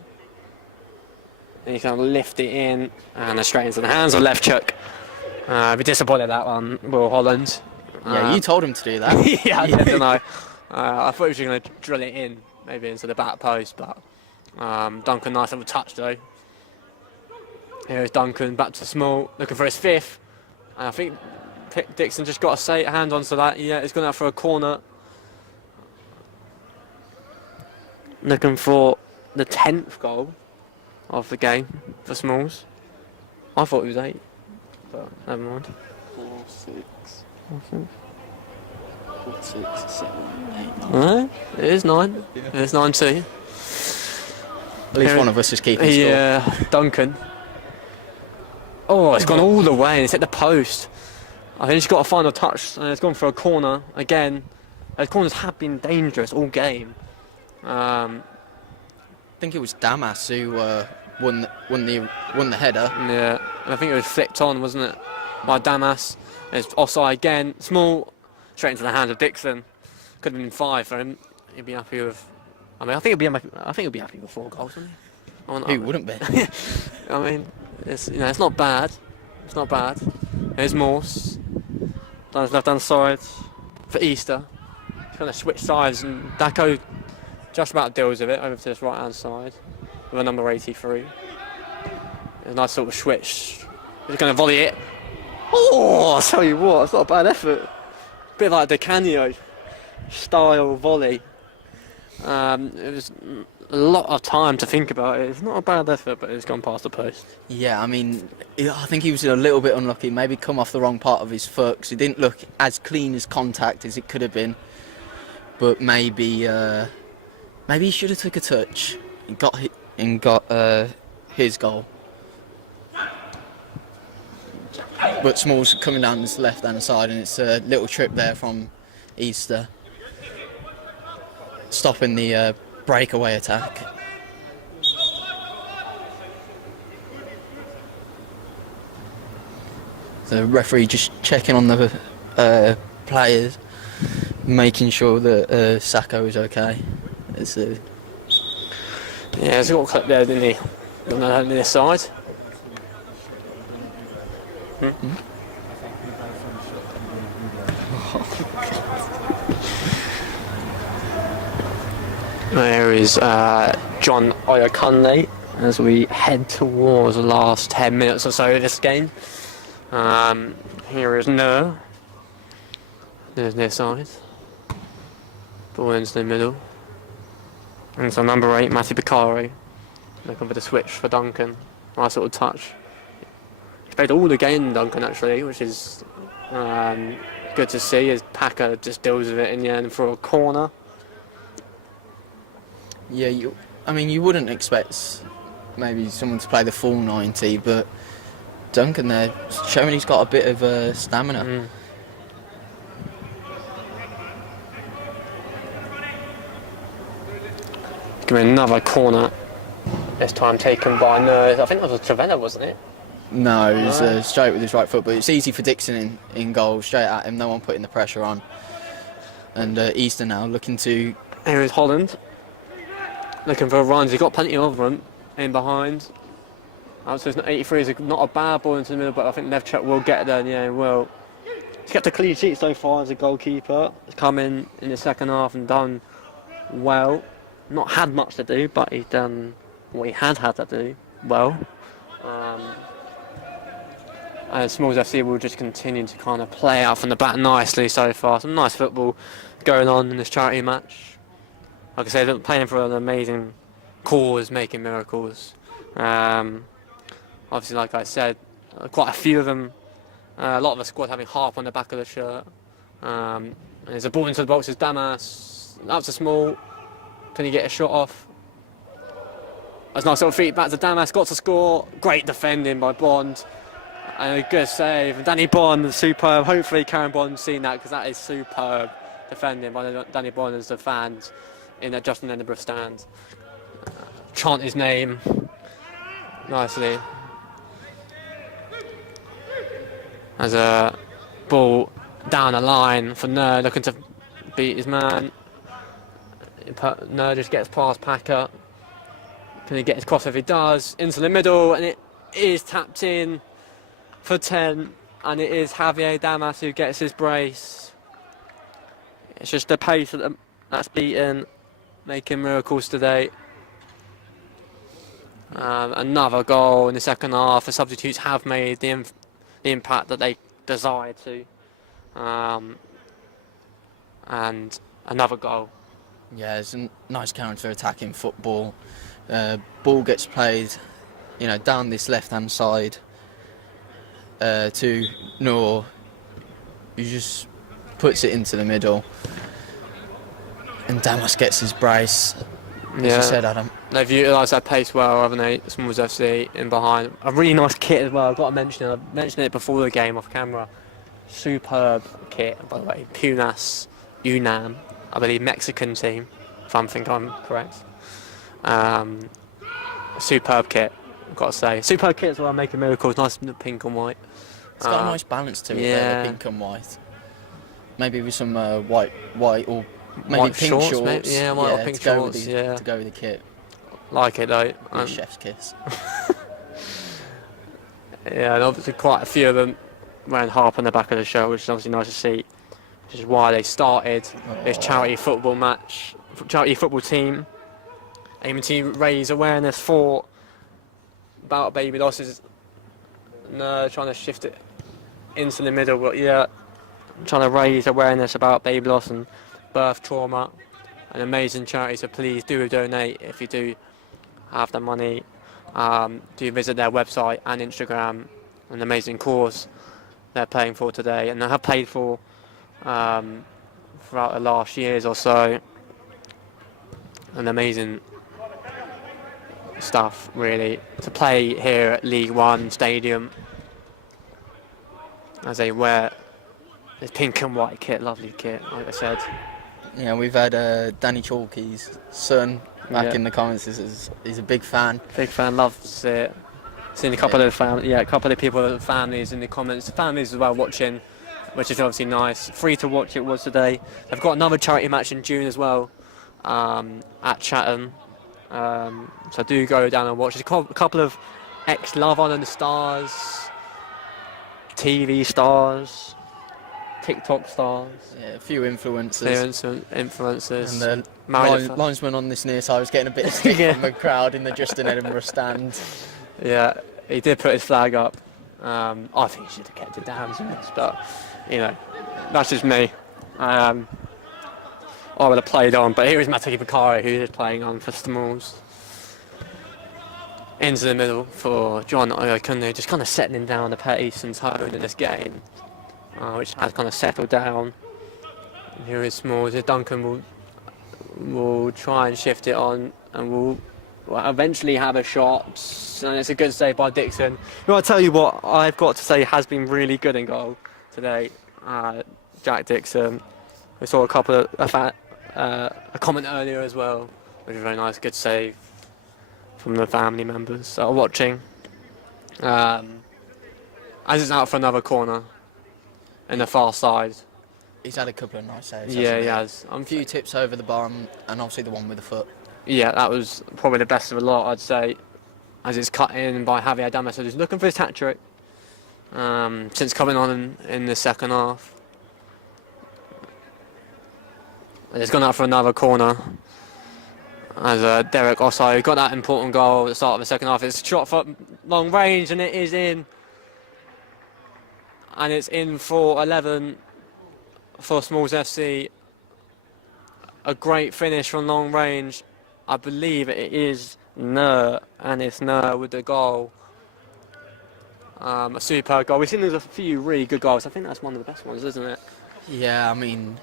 And you can lift it in and straight into the hands of Levchuk. I'd be disappointed at that one, Will Holland. Yeah, you told him to do that. Yeah, I did, didn't I? I thought he was going to drill it in, maybe into the back post, but Duncan, nice little touch though. Here's Duncan back to Small, looking for his fifth. And I think Dixon just got a hand onto that. Yeah, he's going out for a corner. Looking for the 10th goal of the game for Smalls. I thought it was 8, but never mind. 4, 6, 7, 8, 9. No, it is 9. Yeah. It's 9 too. At least one of us is keeping score. Yeah, Duncan. Oh, it's gone all the way and it's hit the post. I think he's got a final touch and it's gone for a corner again. Those corners have been dangerous all game. I think it was Damas who won the header. Yeah, and I think it was flicked on, wasn't it, by Damas. It's offside again. Small, straight into the hands of Dixon. Could have been 5 for him. He'd be happy with. I mean, I think he'd be happy with 4 goals, wouldn't he? Who wouldn't be? I mean, it's it's not bad. It's not bad. Here's Morse. Down his left hand side for Easter. He's going to switch sides and Daco just about deals with it over to this right hand side with a number 83. A nice sort of switch. He's going to volley it. Oh, I tell you what, it's not a bad effort. Bit like the Canio style volley. It was a lot of time to think about it. It's not a bad effort, but it's gone past the post. Yeah, I mean, I think he was a little bit unlucky. Maybe come off the wrong part of his foot because it didn't look as clean as contact as it could have been. But maybe he should have took a touch and got his goal. But Smalls coming down this left-hand side, and it's a little trip there from Easter, stopping the breakaway attack. The referee just checking on the players, making sure that Sacco is okay. Yeah, he's got a clip there, didn't he? On this side. There is John Oyakunle as we head towards the last 10 minutes or so of this game. Here is Nur. There's their side. Ball into the middle. And so number 8, Matty Beccari. Looking for the switch for Duncan. Nice little touch. He's played all the game, Duncan, actually, which is good to see as Packer just deals with it in the end for a corner. Yeah, you wouldn't expect maybe someone to play the full 90, but Duncan there showing he's got a bit of stamina. Give me another corner. This time taken by Nurse. I think that was Trevena, wasn't it? No, he was straight with his right foot, but it's easy for Dixon in goal, straight at him, no one putting the pressure on. And Easter now looking to... Here is Holland. Looking for a run. He's got plenty of them in behind. So it's not 83 is not a bad ball into the middle, but I think Levchuk will get there. Yeah, he will. He's kept a clean sheet so far as a goalkeeper. He's come in the second half and done well. Not had much to do, but he's done what he had to do well. And Smalls FC will just continue to kind of play out from the back nicely so far. Some nice football going on in this charity match. Like I say, they're playing for an amazing cause, making miracles. Obviously, like I said, quite a few of them, a lot of the squad having harp on the back of the shirt. And there's a ball into the boxes, Damas, up to Small. Can he get a shot off? That's nice little feet back to Damas, got to score. Great defending by Bond. And a good save. Danny Bond, superb. Hopefully Karen Bond's seen that because that is superb defending by Danny Bond as the fans in the Justin Edinburgh stand. Chant his name nicely. As a ball down the line for Nerd looking to beat his man. No, just gets past Packer. Can he get his cross? If he does, into the middle, and it is tapped in for 10, and it is Javier Damas who gets his brace. It's just the pace that's beaten, making miracles today. Another goal in the second half. The substitutes have made the impact that they desired to. And another goal. Yeah, it's a nice counter-attacking football. Ball gets played, down this left-hand side to Noor, who just puts it into the middle. And Damas gets his brace. As you said, Adam. They've utilised that pace well, haven't they? Smalls FC in behind. A really nice kit as well. I've got to mention it. I mentioned it before the game off camera. Superb kit, by the way. Punas, UNAM, I believe Mexican team, if I'm correct. Superb kit, I've got to say. Superb kit as well, making miracles. Nice pink and white. It's got a nice balance to it, there, the pink and white. Maybe with some white or maybe white pink shorts. Maybe, white or pink shorts. To go with the kit. Like it though. Chef's kiss. Yeah, and obviously quite a few of them wearing harp on the back of the shirt, which is obviously nice to see. Which is why they started this charity football team, aiming to raise awareness about baby losses. No, trying to shift it into the middle, but trying to raise awareness about baby loss and birth trauma. An amazing charity, so please do donate if you do have the money. Do visit their website and Instagram. An amazing cause they're playing for today, and they have played for throughout the last years or so. An amazing stuff, really, to play here at League One Stadium as they wear this pink and white kit, lovely kit, like I said. Yeah, we've had Danny Chalky's son back in the comments. He's a big fan. Big fan, loves it. Seen a couple of people, families in the comments, families as well watching, which is obviously nice. Free to watch it was today. They've got another charity match in June as well, at Chatham. So do go down and watch. There's a couple of ex-Love Island stars, TV stars, TikTok stars. Yeah, a few influencers. Influencers. And the linesman on this near side was getting a bit of stick from the crowd in the Justin Edinburgh stand. Yeah, he did put his flag up. I think he should have kept it down, but that's just me. I would have played on, but here is Mataki Bakari, who is playing on for Smalls. Into the middle for John Oyokunle, just kind of settling down the pace and tone in this game, which has kind of settled down. And here is Smalls. Duncan will try and shift it on, and will eventually have a shot, and it's a good save by Dixon. Well, I'll tell you what, I've got to say has been really good in goal today. Jack Dixon. We saw a comment earlier as well, which was very nice, good save from the family members that are watching. As it's out for another corner in the far side. He's had a couple of nice saves. Yeah, he has. A few tips over the bar, and obviously the one with the foot. Yeah, that was probably the best of the lot, I'd say, as it's cut in by Javier Damas, who's looking for his hat-trick since coming on in the second half. It's gone out for another corner as Derek Osai got that important goal at the start of the second half. It's shot for long range, and it is in. And it's in for 11 for Smalls FC. A great finish from long range. I believe it is Nur, and it's Nur with the goal. A superb goal. We've seen there's a few really good goals. I think that's one of the best ones, isn't it? Yeah, I mean,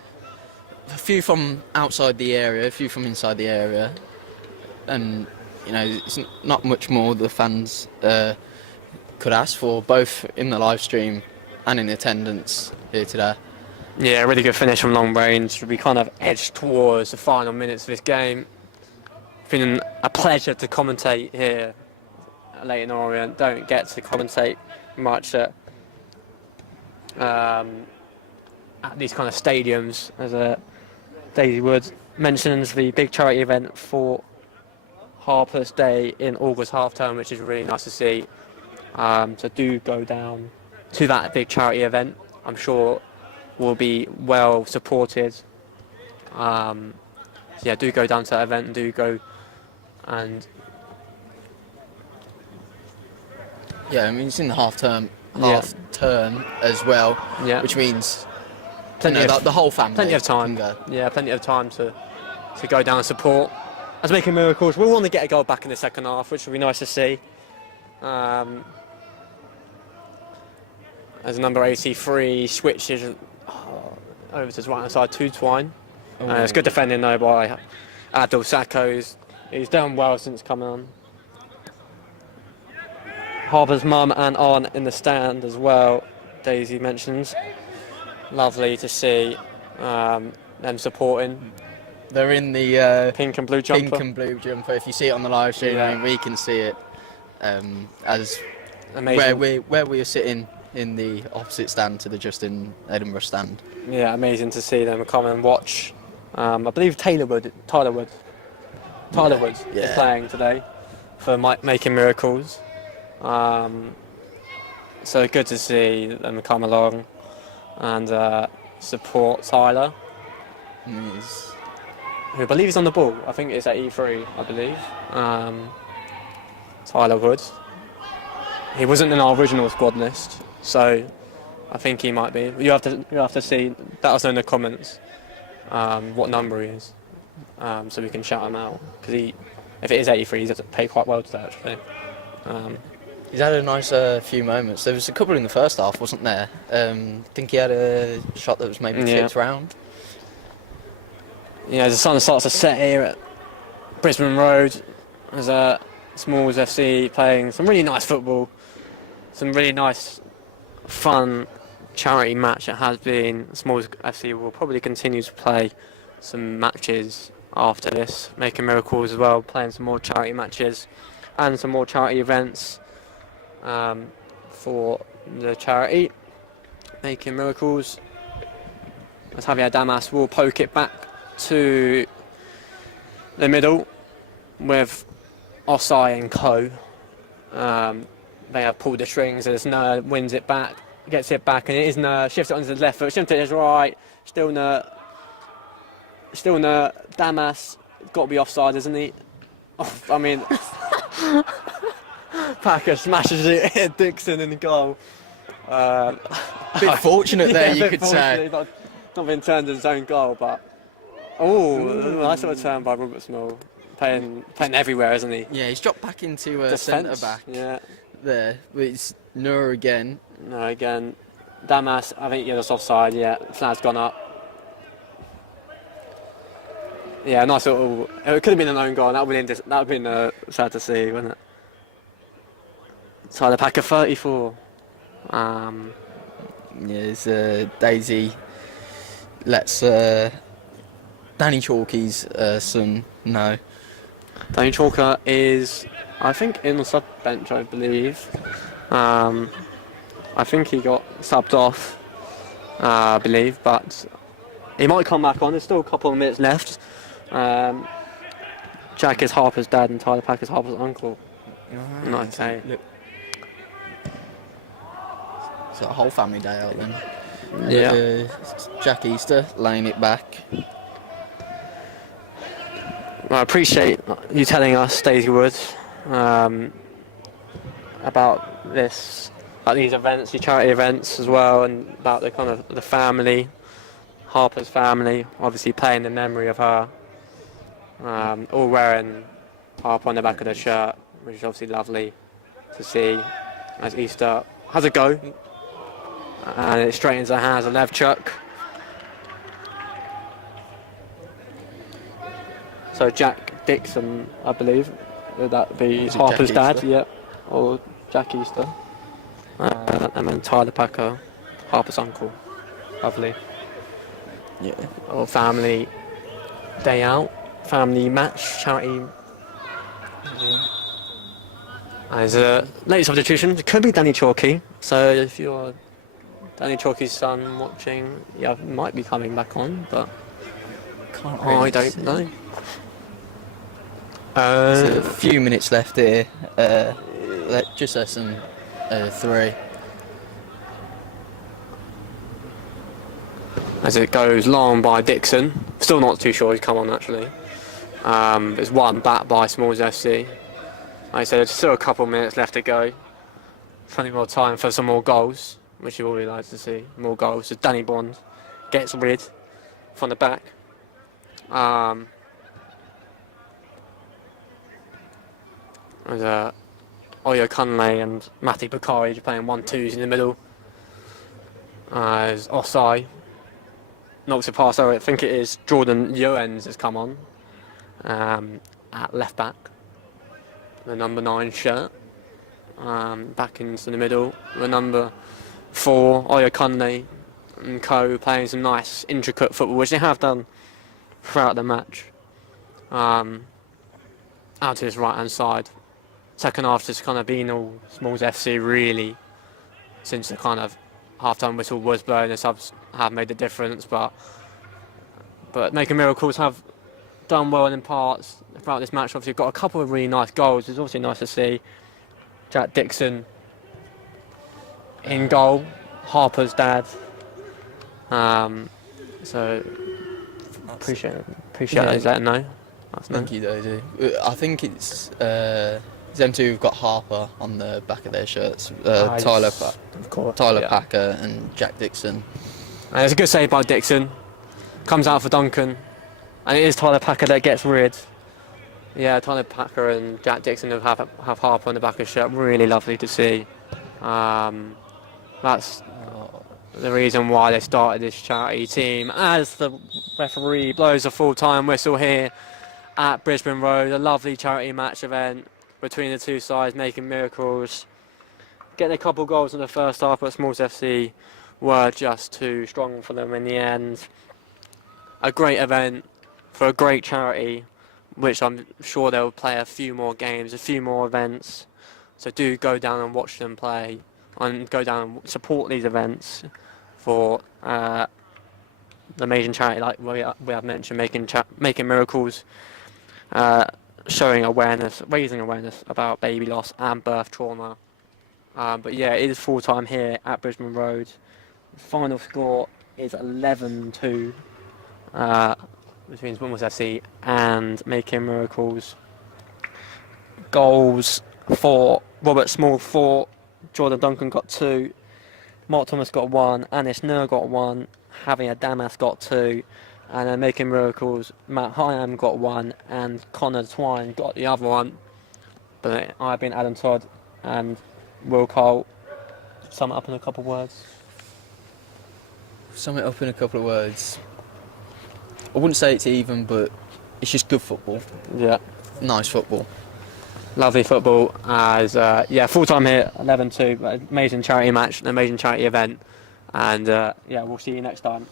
a few from outside the area, a few from inside the area, and it's not much more the fans could ask for, both in the live stream and in attendance here today. Yeah, really good finish from long range. We kind of edged towards the final minutes of this game. It's been a pleasure to commentate here at Leyton Orient. Don't get to commentate much at these kind of stadiums as Daisy Woods mentions the big charity event for Harper's Day in August half term, which is really nice to see. So do go down to that big charity event. I'm sure will be well supported. So yeah, do go down to that event and do go and Yeah, I mean it's in the half term as well, yeah, which means plenty of the whole family. plenty of time. Can go. Yeah, plenty of time to go down and support. As Making Miracles, we'll want to get a goal back in the second half, which will be nice to see. As number 83 switches over to his right hand side to Twine. It's good defending though by Adil Sacco. He's done well since coming on. Harper's mum and aunt in the stand as well, Daisy mentions. Lovely to see them supporting. They're in the Pink and blue jumper. Pink and blue jumper. If you see it on the live stream, Yeah. I mean, we can see it as Amazing. where we are sitting in the opposite stand to the Justin Edinburgh stand. Yeah, amazing to see them come and watch. I believe Tyler Wood is Yeah. playing today for Making Miracles. So good to see them come along and support Tyler, who I believe is on the ball. I think it's at E3, I believe. Tyler Wood. He wasn't in our original squad list, so I think he might be. You have to see. Let us know in the comments what number he is, so we can shout him out. Because if it is 83, he's paid quite well today actually. He's had a nice few moments. There was a couple in the first half, wasn't there? I think he had a shot that was maybe tipped round. Yeah, the sun starts to set here at Brisbane Road. There's Smalls FC playing some really nice football, some really nice, fun charity match it has been. Smalls FC will probably continue to play some matches after this, Making Miracles as well, playing some more charity matches and some more charity events for the charity, Making Miracles. As Javier Damas will poke it back to the middle with Osai and Co. They have pulled the strings as Nur wins it back, gets it back, and it is Nur, shifts it onto the left foot, shifts it to his right, still Nur, Damas, got to be offside, isn't he? Oh, I mean, Packer smashes it at Dixon in the goal. Bit fortunate there, yeah, you could say. Not been turned as his own goal, but nice little turn by Robert Small. Playing everywhere, isn't he? Yeah, he's dropped back into a Defence, centre back. Yeah. There, but it's Nur again. No, again, Damas. I think he was offside. Yeah, flag's gone up. Yeah, nice little. It could have been an own goal. That would have been sad to see, wouldn't it? Tyler Packer, 34. Yeah, it's Daisy lets Danny Chalky's son know. Danny Chalker is, I think, in the sub bench, I believe. I think he got subbed off, I believe, but he might come back on. There's still a couple of minutes left. Jack is Harper's dad and Tyler Pack is Harper's uncle. Okay. Look. So a whole family day out then. Yeah. Jack Easter laying it back. I appreciate you telling us, Daisy Wood, about these events, these charity events as well, and about the kind of the family, Harper's family, obviously playing in memory of her, all wearing Harper on the back of the shirt, which is obviously lovely to see as Easter has a go, and it straightens her hands, a Lev chuck. So Jack Dixon, I believe, would that be Harper's dad? Yeah, or Jack Easter. And then Tyler Packer, Harper's uncle. Lovely. Yeah. Or family day out, family match, charity. As a late substitution, it could be Danny Chalky. So if you're Danny Chalky's son watching, yeah, might be coming back on, but Can't I really don't see. know. There's a few minutes left here. Just less than 3. As it goes long by Dixon. Still not too sure he's come on actually. There's one back by Smalls FC. Like I said, there's still a couple of minutes left to go. Plenty more time for some more goals, which you always like to see. More goals. So Danny Bond gets rid from the back. There's Oyo Kunle and Matty Bakari playing 1-2s in the middle. There's Osai knocks it past. I think it is Jordan Joens has come on at left back. The number 9 shirt. Back into the middle. The number 4, Oyo Kunle and co playing some nice intricate football, which they have done throughout the match. Out to his right hand side. Second half has kind of been all Smalls FC really since the kind of half-time whistle was blown. The subs have made a difference, but Making Miracles have done well in parts throughout this match. Obviously got a couple of really nice goals. It's also nice to see Jack Dixon in goal, Harper's dad. So appreciate that he's letting know. Thank you, Daisy. I think it's them two who've got Harper on the back of their shirts. Tyler Packer and Jack Dixon. And it's a good save by Dixon. Comes out for Duncan, and it is Tyler Packer that gets rid. Yeah, Tyler Packer and Jack Dixon have Harper on the back of his shirt. Really lovely to see. That's the reason why they started this charity team. As the referee blows a full-time whistle here at Brisbane Road, a lovely charity match event between the two sides, Making Miracles. Getting a couple goals in the first half, but Smalls FC were just too strong for them in the end. A great event for a great charity, which I'm sure they'll play a few more games, a few more events. So do go down and watch them play, and go down and support these events for the amazing charity like we have mentioned, Making Miracles, showing awareness, raising awareness about baby loss and birth trauma. But yeah, it is full time here at Brisbane Road. Final score is 11-2 between Smalls FC and Making Miracles. Goals for Robert Small 4, Jordan Duncan got 2, Mark Thomas got 1, Anis Nur got 1, Javier Damas got 2, and then Making Miracles, Matt Hyam got 1, and Connor Twine got the other one. But I've been Adam Todd and Will Cole. Sum it up in a couple of words. Sum it up in a couple of words. I wouldn't say it's even, but it's just good football. Yeah. Nice football. Lovely football. As full time here, 11-2. Amazing charity match, an amazing charity event, and we'll see you next time.